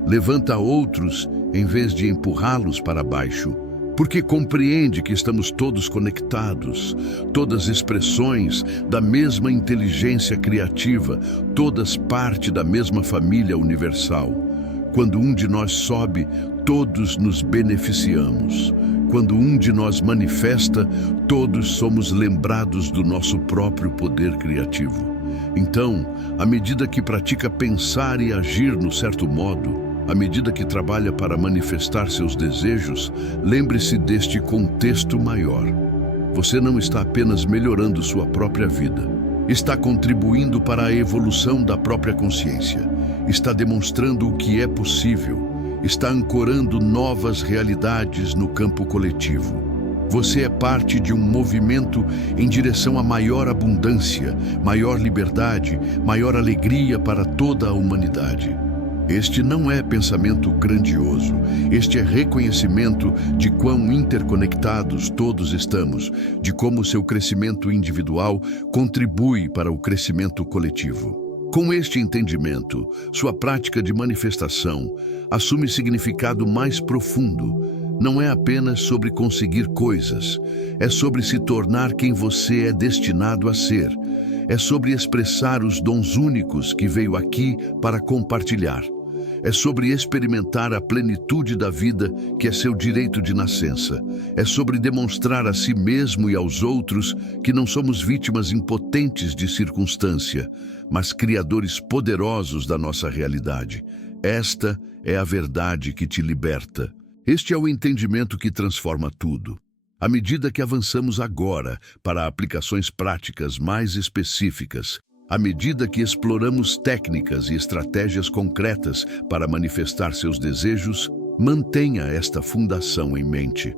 Levanta outros em vez de empurrá-los para baixo, porque compreende que estamos todos conectados, todas expressões da mesma inteligência criativa, todas parte da mesma família universal. Quando um de nós sobe, todos nos beneficiamos. Quando um de nós manifesta, todos somos lembrados do nosso próprio poder criativo. Então, à medida que pratica pensar e agir no certo modo, à medida que trabalha para manifestar seus desejos, lembre-se deste contexto maior. Você não está apenas melhorando sua própria vida. Está contribuindo para a evolução da própria consciência. Está demonstrando o que é possível. Está ancorando novas realidades no campo coletivo. Você é parte de um movimento em direção a maior abundância, maior liberdade, maior alegria para toda a humanidade. Este não é pensamento grandioso, este é reconhecimento de quão interconectados todos estamos, de como seu crescimento individual contribui para o crescimento coletivo. Com este entendimento, sua prática de manifestação assume significado mais profundo. Não é apenas sobre conseguir coisas, é sobre se tornar quem você é destinado a ser. É sobre expressar os dons únicos que veio aqui para compartilhar. É sobre experimentar a plenitude da vida que é seu direito de nascença. É sobre demonstrar a si mesmo e aos outros que não somos vítimas impotentes de circunstância, mas criadores poderosos da nossa realidade. Esta é a verdade que te liberta. Este é o entendimento que transforma tudo. À medida que avançamos agora para aplicações práticas mais específicas, à medida que exploramos técnicas e estratégias concretas para manifestar seus desejos, mantenha esta fundação em mente.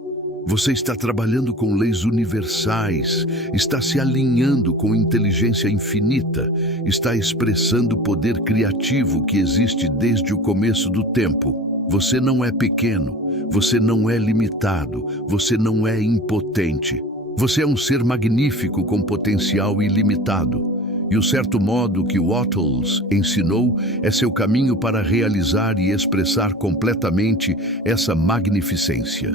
Você está trabalhando com leis universais, está se alinhando com inteligência infinita, está expressando o poder criativo que existe desde o começo do tempo. Você não é pequeno, você não é limitado, você não é impotente. Você é um ser magnífico com potencial ilimitado. E o certo modo que Wattles ensinou é seu caminho para realizar e expressar completamente essa magnificência.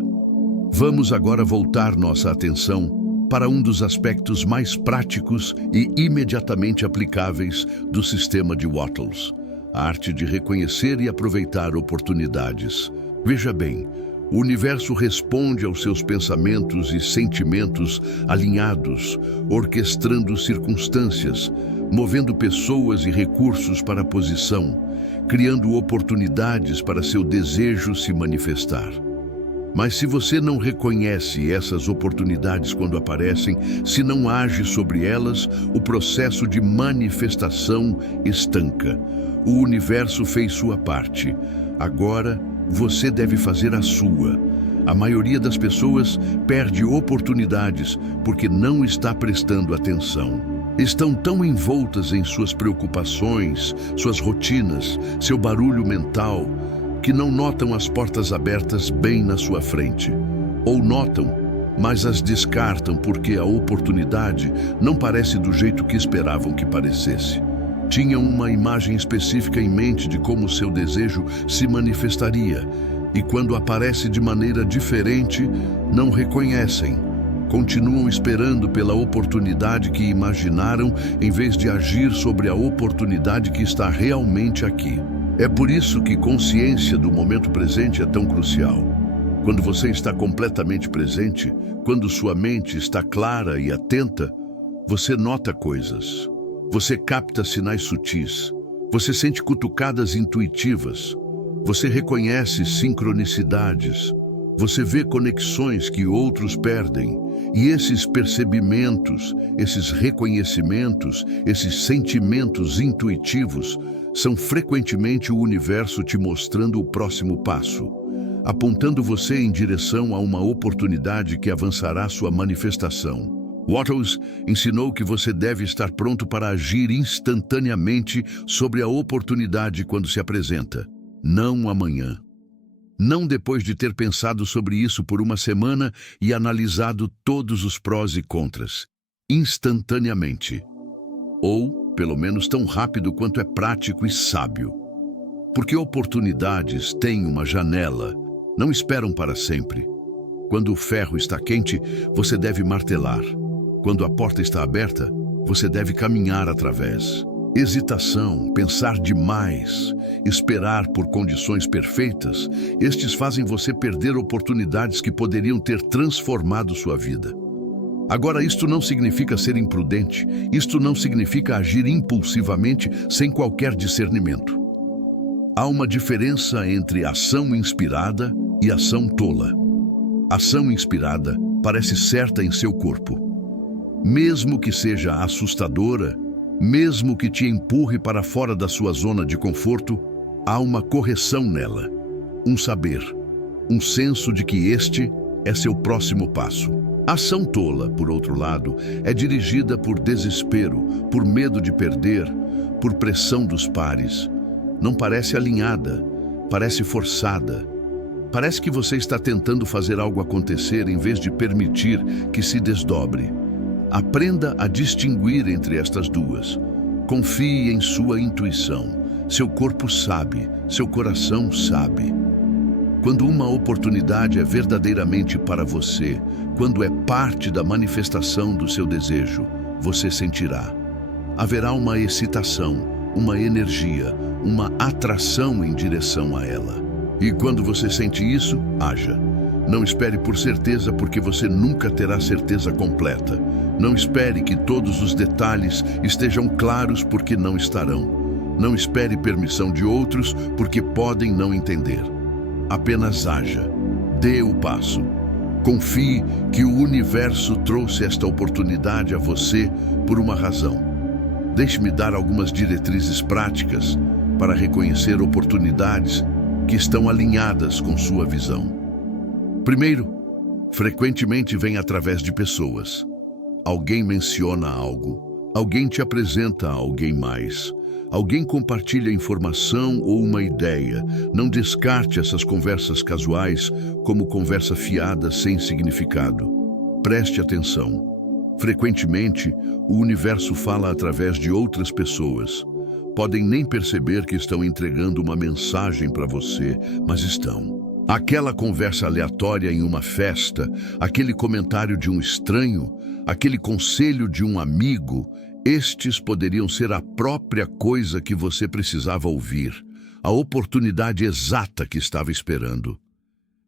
Vamos agora voltar nossa atenção para um dos aspectos mais práticos e imediatamente aplicáveis do sistema de Wattles, a arte de reconhecer e aproveitar oportunidades. Veja bem, o universo responde aos seus pensamentos e sentimentos alinhados, orquestrando circunstâncias, movendo pessoas e recursos para a posição, criando oportunidades para seu desejo se manifestar. Mas se você não reconhece essas oportunidades quando aparecem, se não age sobre elas, o processo de manifestação estanca. O universo fez sua parte. Agora, você deve fazer a sua. A maioria das pessoas perde oportunidades porque não está prestando atenção. Estão tão envoltas em suas preocupações, suas rotinas, seu barulho mental, que não notam as portas abertas bem na sua frente. Ou notam, mas as descartam porque a oportunidade não parece do jeito que esperavam que parecesse. Tinham uma imagem específica em mente de como seu desejo se manifestaria, e quando aparece de maneira diferente, não reconhecem. Continuam esperando pela oportunidade que imaginaram, em vez de agir sobre a oportunidade que está realmente aqui. É por isso que consciência do momento presente é tão crucial. Quando você está completamente presente, quando sua mente está clara e atenta, você nota coisas. Você capta sinais sutis. Você sente cutucadas intuitivas. Você reconhece sincronicidades. Você vê conexões que outros perdem. E esses percebimentos, esses reconhecimentos, esses sentimentos intuitivos são frequentemente o universo te mostrando o próximo passo, apontando você em direção a uma oportunidade que avançará sua manifestação. Wattles ensinou que você deve estar pronto para agir instantaneamente sobre a oportunidade quando se apresenta, não amanhã. Não depois de ter pensado sobre isso por uma semana e analisado todos os prós e contras. Instantaneamente. Ou, pelo menos tão rápido quanto é prático e sábio. Porque oportunidades têm uma janela, não esperam para sempre. Quando o ferro está quente, você deve martelar. Quando a porta está aberta, você deve caminhar através. Hesitação, pensar demais, esperar por condições perfeitas, estes fazem você perder oportunidades que poderiam ter transformado sua vida. Agora, isto não significa ser imprudente, isto não significa agir impulsivamente sem qualquer discernimento. Há uma diferença entre ação inspirada e ação tola. Ação inspirada parece certa em seu corpo. Mesmo que seja assustadora, mesmo que te empurre para fora da sua zona de conforto, há uma correção nela, um saber, um senso de que este é seu próximo passo. A ação tola, por outro lado, é dirigida por desespero, por medo de perder, por pressão dos pares. Não parece alinhada, parece forçada. Parece que você está tentando fazer algo acontecer em vez de permitir que se desdobre. Aprenda a distinguir entre estas duas. Confie em sua intuição. Seu corpo sabe, seu coração sabe. Quando uma oportunidade é verdadeiramente para você, quando é parte da manifestação do seu desejo, você sentirá. Haverá uma excitação, uma energia, uma atração em direção a ela. E quando você sente isso, haja. Não espere por certeza, porque você nunca terá certeza completa. Não espere que todos os detalhes estejam claros, porque não estarão. Não espere permissão de outros, porque podem não entender. Apenas haja. Dê o passo. Confie que o universo trouxe esta oportunidade a você por uma razão. Deixe-me dar algumas diretrizes práticas para reconhecer oportunidades que estão alinhadas com sua visão. Primeiro, Frequentemente vem através de pessoas. Alguém menciona algo, alguém te apresenta a alguém mais, alguém compartilha informação ou uma ideia. Não descarte essas conversas casuais como conversa fiada sem significado. Preste atenção. Frequentemente, o universo fala através de outras pessoas. Podem nem perceber que estão entregando uma mensagem para você, mas estão. Aquela conversa aleatória em uma festa, aquele comentário de um estranho, aquele conselho de um amigo, estes poderiam ser a própria coisa que você precisava ouvir, a oportunidade exata que estava esperando.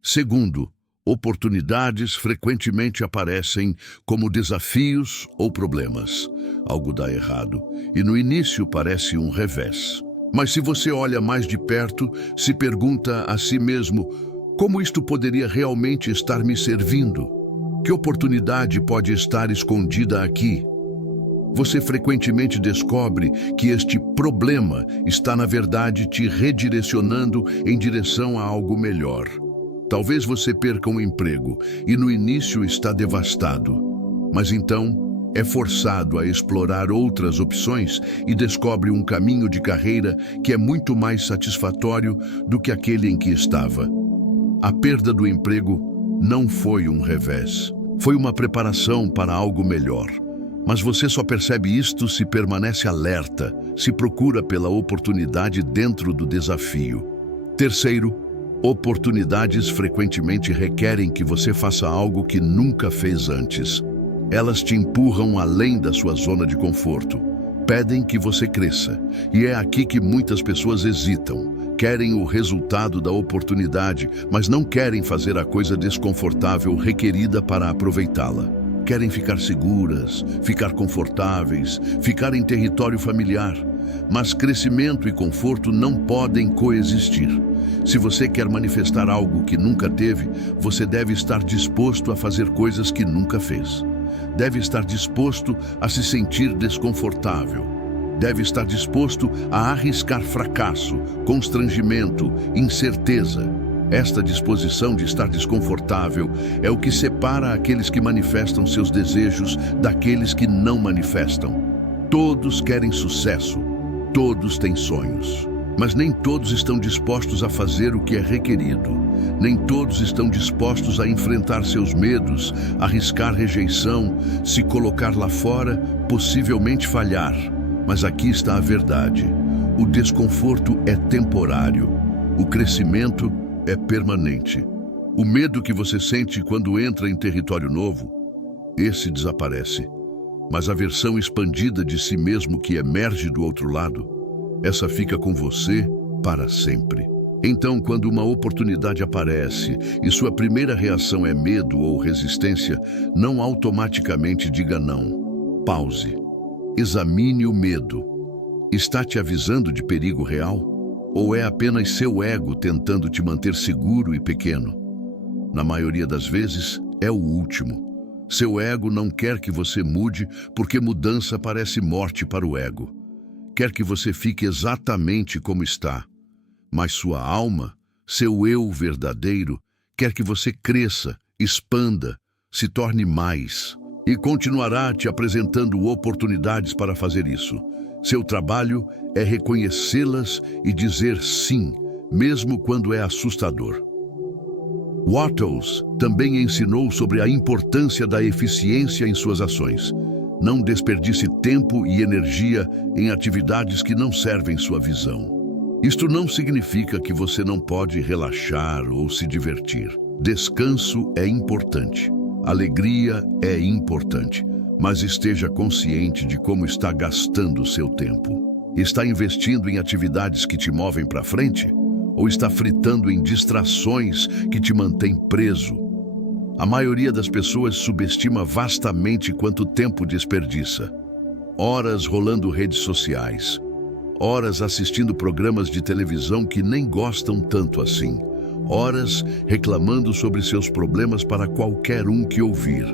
Segundo, oportunidades frequentemente aparecem como desafios ou problemas. Algo dá errado e no início parece um revés. Mas se você olha mais de perto, se pergunta a si mesmo: como isto poderia realmente estar me servindo? Que oportunidade pode estar escondida aqui? Você frequentemente descobre que este problema está, na verdade, te redirecionando em direção a algo melhor. Talvez você perca um emprego e no início está devastado, mas então é forçado a explorar outras opções e descobre um caminho de carreira que é muito mais satisfatório do que aquele em que estava. A perda do emprego não foi um revés, foi uma preparação para algo melhor. Mas você só percebe isto se permanece alerta, se procura pela oportunidade dentro do desafio. Terceiro, oportunidades frequentemente requerem que você faça algo que nunca fez antes. Elas te empurram além da sua zona de conforto. Pedem que você cresça. E é aqui que muitas pessoas hesitam. Querem o resultado da oportunidade, mas não querem fazer a coisa desconfortável requerida para aproveitá-la. Querem ficar seguras, ficar confortáveis, ficar em território familiar. Mas crescimento e conforto não podem coexistir. Se você quer manifestar algo que nunca teve, você deve estar disposto a fazer coisas que nunca fez. Deve estar disposto a se sentir desconfortável. Deve estar disposto a arriscar fracasso, constrangimento, incerteza. Esta disposição de estar desconfortável é o que separa aqueles que manifestam seus desejos daqueles que não manifestam. Todos querem sucesso, todos têm sonhos, mas nem todos estão dispostos a fazer o que é requerido. Nem todos estão dispostos a enfrentar seus medos, arriscar rejeição, se colocar lá fora, possivelmente falhar. Mas aqui está a verdade. O desconforto é temporário. O crescimento é permanente. O medo que você sente quando entra em território novo, esse desaparece. Mas a versão expandida de si mesmo que emerge do outro lado, essa fica com você para sempre. Então, quando uma oportunidade aparece e sua primeira reação é medo ou resistência, não automaticamente diga não. Pause. Examine o medo. Está te avisando de perigo real? Ou é apenas seu ego tentando te manter seguro e pequeno? Na maioria das vezes, é o último. Seu ego não quer que você mude porque mudança parece morte para o ego. Quer que você fique exatamente como está. Mas sua alma, seu eu verdadeiro, quer que você cresça, expanda, se torne mais. E continuará te apresentando oportunidades para fazer isso. Seu trabalho é reconhecê-las e dizer sim, mesmo quando é assustador. Wattles também ensinou sobre a importância da eficiência em suas ações. Não desperdice tempo e energia em atividades que não servem sua visão. Isto não significa que você não pode relaxar ou se divertir. Descanso é importante. Alegria é importante. Mas esteja consciente de como está gastando o seu tempo. Está investindo em atividades que te movem para frente? Ou está fritando em distrações que te mantêm preso? A maioria das pessoas subestima vastamente quanto tempo desperdiça. Horas rolando redes sociais. Horas assistindo programas de televisão que nem gostam tanto assim. Horas reclamando sobre seus problemas para qualquer um que ouvir.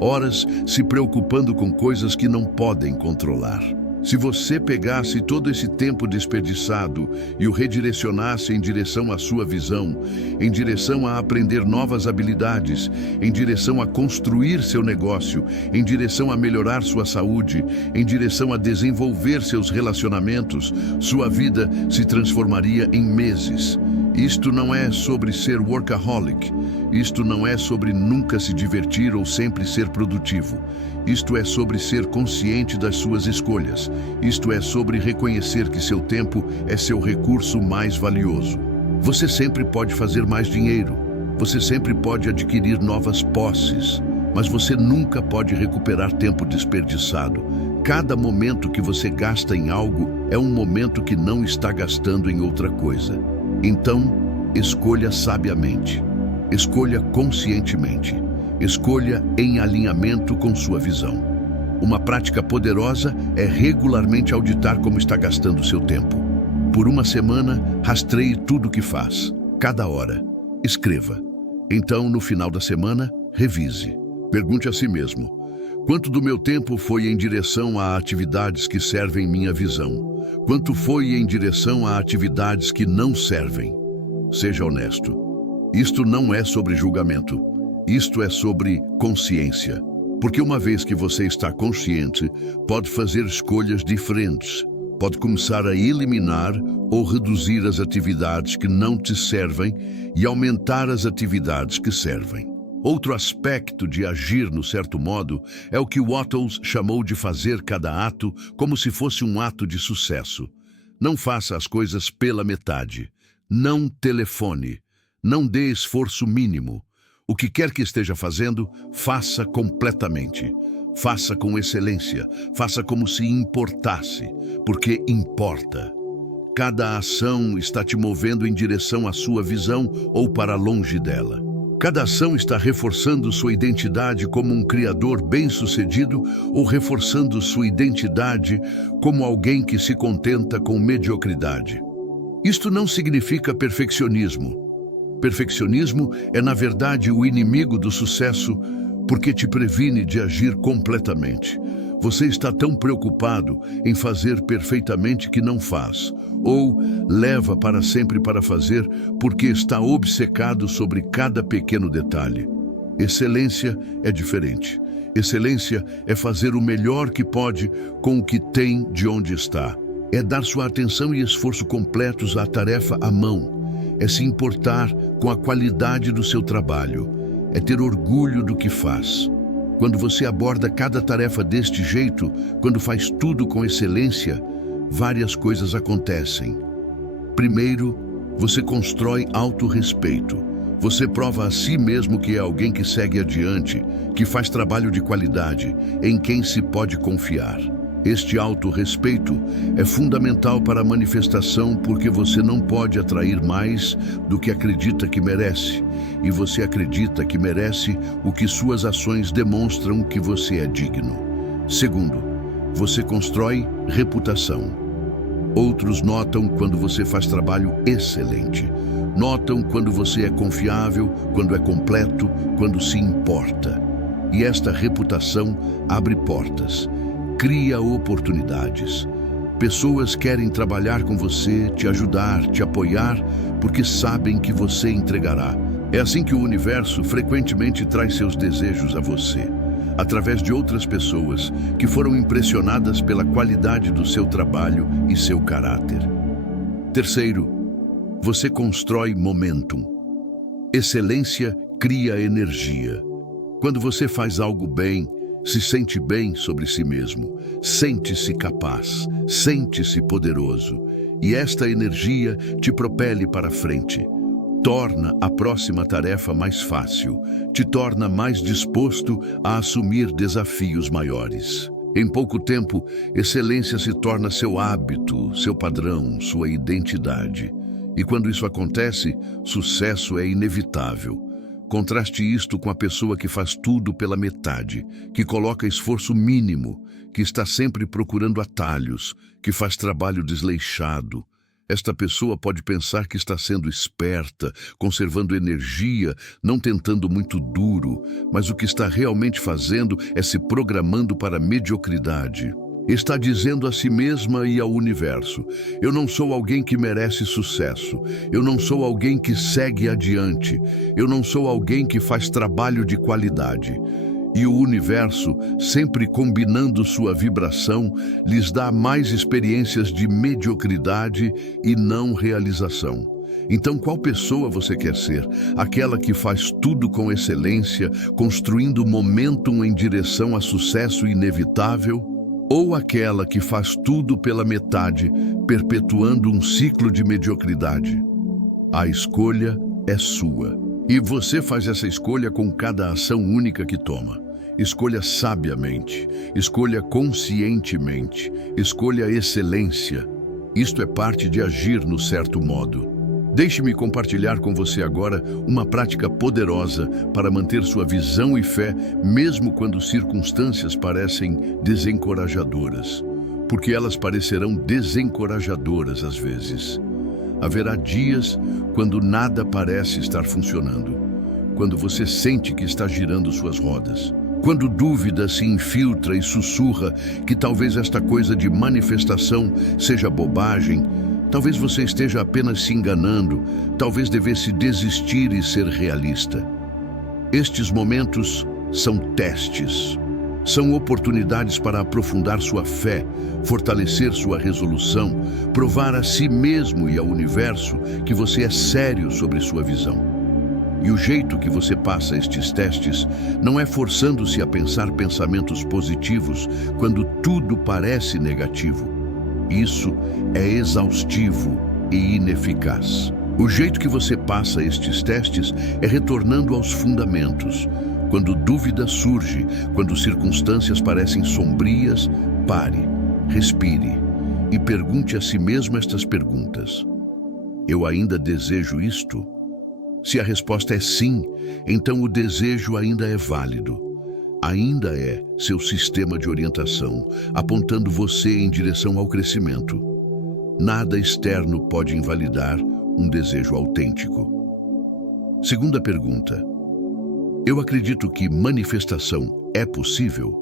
Horas se preocupando com coisas que não podem controlar. Se você pegasse todo esse tempo desperdiçado e o redirecionasse em direção à sua visão, em direção a aprender novas habilidades, em direção a construir seu negócio, em direção a melhorar sua saúde, em direção a desenvolver seus relacionamentos, sua vida se transformaria em meses. Isto não é sobre ser workaholic. Isto não é sobre nunca se divertir ou sempre ser produtivo. Isto é sobre ser consciente das suas escolhas. Isto é sobre reconhecer que seu tempo é seu recurso mais valioso. Você sempre pode fazer mais dinheiro. Você sempre pode adquirir novas posses. Mas você nunca pode recuperar tempo desperdiçado. Cada momento que você gasta em algo é um momento que não está gastando em outra coisa. Então, escolha sabiamente. Escolha conscientemente. Escolha em alinhamento com sua visão. Uma prática poderosa é regularmente auditar como está gastando seu tempo. Por uma semana, rastreie tudo o que faz. Cada hora. Escreva. Então, no final da semana, revise. Pergunte a si mesmo: quanto do meu tempo foi em direção a atividades que servem minha visão? Quanto foi em direção a atividades que não servem? Seja honesto. Isto não é sobre julgamento. Isto é sobre consciência. Porque uma vez que você está consciente, pode fazer escolhas diferentes. Pode começar a eliminar ou reduzir as atividades que não te servem e aumentar as atividades que servem. Outro aspecto de agir no certo modo é o que Wattles chamou de fazer cada ato como se fosse um ato de sucesso. Não faça as coisas pela metade. Não telefone. Não dê esforço mínimo. O que quer que esteja fazendo, faça completamente. Faça com excelência. Faça como se importasse, porque importa. Cada ação está te movendo em direção à sua visão ou para longe dela. Cada ação está reforçando sua identidade como um criador bem-sucedido ou reforçando sua identidade como alguém que se contenta com mediocridade. Isto não significa perfeccionismo. Perfeccionismo é, na verdade, o inimigo do sucesso porque te previne de agir completamente. Você está tão preocupado em fazer perfeitamente que não faz, ou leva para sempre para fazer porque está obcecado sobre cada pequeno detalhe. Excelência é diferente. Excelência é fazer o melhor que pode com o que tem de onde está. É dar sua atenção e esforço completos à tarefa à mão. É se importar com a qualidade do seu trabalho. É ter orgulho do que faz. Quando você aborda cada tarefa deste jeito, quando faz tudo com excelência, várias coisas acontecem. Primeiro, você constrói autorrespeito. Você prova a si mesmo que é alguém que segue adiante, que faz trabalho de qualidade, em quem se pode confiar. Este autorrespeito é fundamental para a manifestação porque você não pode atrair mais do que acredita que merece, e você acredita que merece o que suas ações demonstram que você é digno. Segundo, você constrói reputação. Outros notam quando você faz trabalho excelente. Notam quando você é confiável, quando é completo, quando se importa. E esta reputação abre portas. Cria oportunidades. Pessoas querem trabalhar com você, te ajudar, te apoiar, porque sabem que você entregará. É assim que o universo frequentemente traz seus desejos a você, através de outras pessoas que foram impressionadas pela qualidade do seu trabalho e seu caráter. Terceiro, você constrói momentum. Excelência cria energia. Quando você faz algo bem, se sente bem sobre si mesmo, sente-se capaz, sente-se poderoso, e esta energia te propele para frente. Torna a próxima tarefa mais fácil, te torna mais disposto a assumir desafios maiores. Em pouco tempo, excelência se torna seu hábito, seu padrão, sua identidade. E quando isso acontece, sucesso é inevitável. Contraste isto com a pessoa que faz tudo pela metade, que coloca esforço mínimo, que está sempre procurando atalhos, que faz trabalho desleixado. Esta pessoa pode pensar que está sendo esperta, conservando energia, não tentando muito duro, mas o que está realmente fazendo é se programando para a mediocridade. Está dizendo a si mesma e ao universo: eu não sou alguém que merece sucesso, eu não sou alguém que segue adiante, eu não sou alguém que faz trabalho de qualidade. E o universo, sempre combinando sua vibração, lhes dá mais experiências de mediocridade e não realização. Então, qual pessoa você quer ser? Aquela que faz tudo com excelência, construindo momentum em direção a sucesso inevitável? Ou aquela que faz tudo pela metade, perpetuando um ciclo de mediocridade? A escolha é sua. E você faz essa escolha com cada ação única que toma. Escolha sabiamente, escolha conscientemente, escolha excelência. Isto é parte de agir no certo modo. Deixe-me compartilhar com você agora uma prática poderosa para manter sua visão e fé, mesmo quando circunstâncias parecem desencorajadoras. Porque elas parecerão desencorajadoras às vezes. Haverá dias quando nada parece estar funcionando, quando você sente que está girando suas rodas, quando dúvida se infiltra e sussurra que talvez esta coisa de manifestação seja bobagem. Talvez você esteja apenas se enganando, talvez devesse desistir e ser realista. Estes momentos são testes, são oportunidades para aprofundar sua fé, fortalecer sua resolução, provar a si mesmo e ao universo que você é sério sobre sua visão. E o jeito que você passa estes testes não é forçando-se a pensar pensamentos positivos quando tudo parece negativo. Isso é exaustivo e ineficaz. O jeito que você passa estes testes é retornando aos fundamentos. Quando dúvida surge, quando circunstâncias parecem sombrias, pare, respire e pergunte a si mesmo estas perguntas: eu ainda desejo isto? Se a resposta é sim, então o desejo ainda é válido. Ainda é seu sistema de orientação, apontando você em direção ao crescimento. Nada externo pode invalidar um desejo autêntico. Segunda pergunta: eu acredito que manifestação é possível?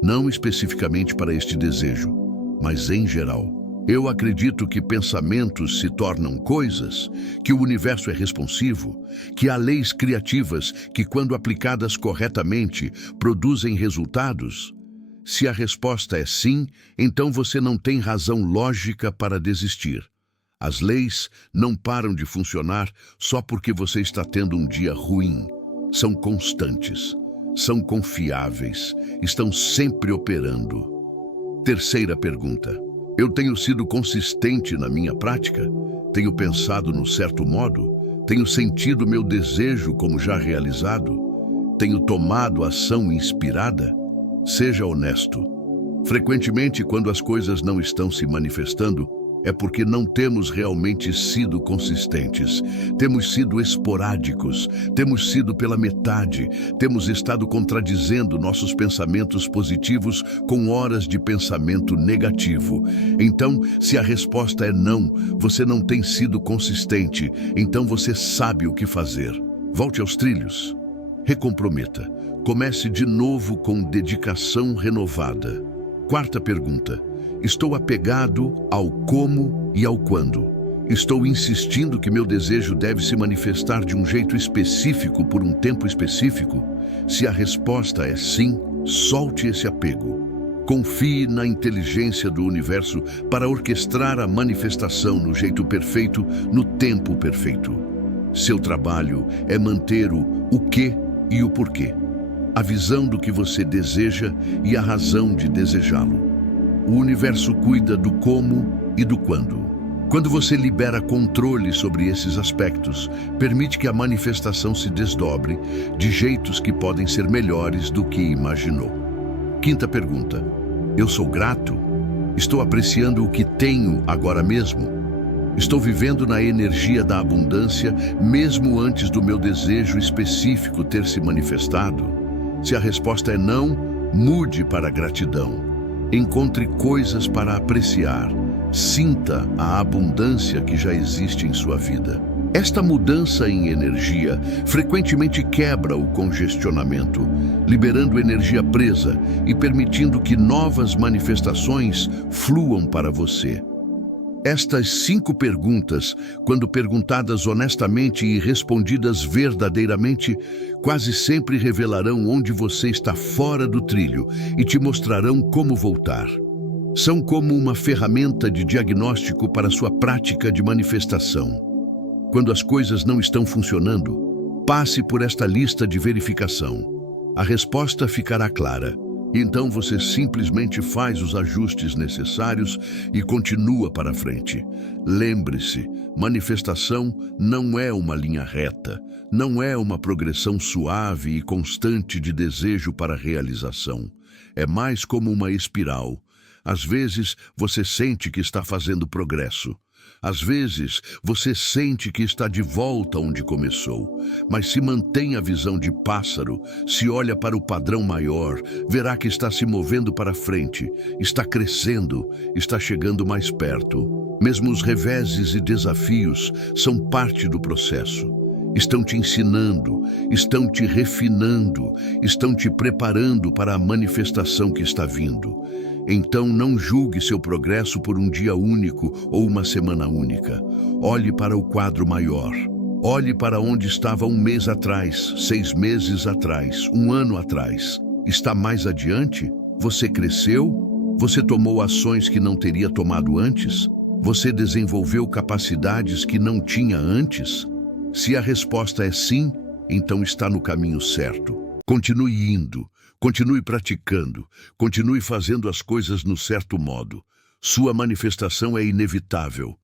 Não especificamente para este desejo, mas em geral. Eu acredito que pensamentos se tornam coisas, que o universo é responsivo, que há leis criativas que, quando aplicadas corretamente, produzem resultados. Se a resposta é sim, então você não tem razão lógica para desistir. As leis não param de funcionar só porque você está tendo um dia ruim. São constantes, são confiáveis, estão sempre operando. Terceira pergunta: eu tenho sido consistente na minha prática? Tenho pensado no certo modo? Tenho sentido meu desejo como já realizado? Tenho tomado ação inspirada? Seja honesto. Frequentemente, quando as coisas não estão se manifestando, é porque não temos realmente sido consistentes. Temos sido esporádicos, temos sido pela metade, temos estado contradizendo nossos pensamentos positivos com horas de pensamento negativo. Então, se a resposta é não, você não tem sido consistente, então você sabe o que fazer. Volte aos trilhos. Recomprometa. Comece de novo com dedicação renovada. Quarta pergunta: estou apegado ao como e ao quando. Estou insistindo que meu desejo deve se manifestar de um jeito específico por um tempo específico? Se a resposta é sim, solte esse apego. Confie na inteligência do universo para orquestrar a manifestação no jeito perfeito, no tempo perfeito. Seu trabalho é manter o quê e o porquê, a visão do que você deseja e a razão de desejá-lo. O universo cuida do como e do quando. Quando você libera controle sobre esses aspectos, permite que a manifestação se desdobre de jeitos que podem ser melhores do que imaginou. Quinta pergunta: eu sou grato? Estou apreciando o que tenho agora mesmo? Estou vivendo na energia da abundância mesmo antes do meu desejo específico ter se manifestado? Se a resposta é não, mude para a gratidão. Encontre coisas para apreciar. Sinta a abundância que já existe em sua vida. Esta mudança em energia frequentemente quebra o congestionamento, liberando energia presa e permitindo que novas manifestações fluam para você. Estas 5 perguntas, quando perguntadas honestamente e respondidas verdadeiramente, quase sempre revelarão onde você está fora do trilho e te mostrarão como voltar. São como uma ferramenta de diagnóstico para sua prática de manifestação. Quando as coisas não estão funcionando, passe por esta lista de verificação. A resposta ficará clara. Então você simplesmente faz os ajustes necessários e continua para frente. Lembre-se, manifestação não é uma linha reta, não é uma progressão suave e constante de desejo para realização. É mais como uma espiral. Às vezes, você sente que está fazendo progresso. Às vezes, você sente que está de volta onde começou, mas se mantém a visão de pássaro, se olha para o padrão maior, verá que está se movendo para frente, está crescendo, está chegando mais perto. Mesmo os reveses e desafios são parte do processo. Estão te ensinando, estão te refinando, estão te preparando para a manifestação que está vindo. Então não julgue seu progresso por um dia único ou uma semana única. Olhe para o quadro maior. Olhe para onde estava um mês atrás, 6 meses atrás, um ano atrás. Está mais adiante? Você cresceu? Você tomou ações que não teria tomado antes? Você desenvolveu capacidades que não tinha antes? Se a resposta é sim, então está no caminho certo. Continue indo, continue praticando, continue fazendo as coisas no certo modo. Sua manifestação é inevitável.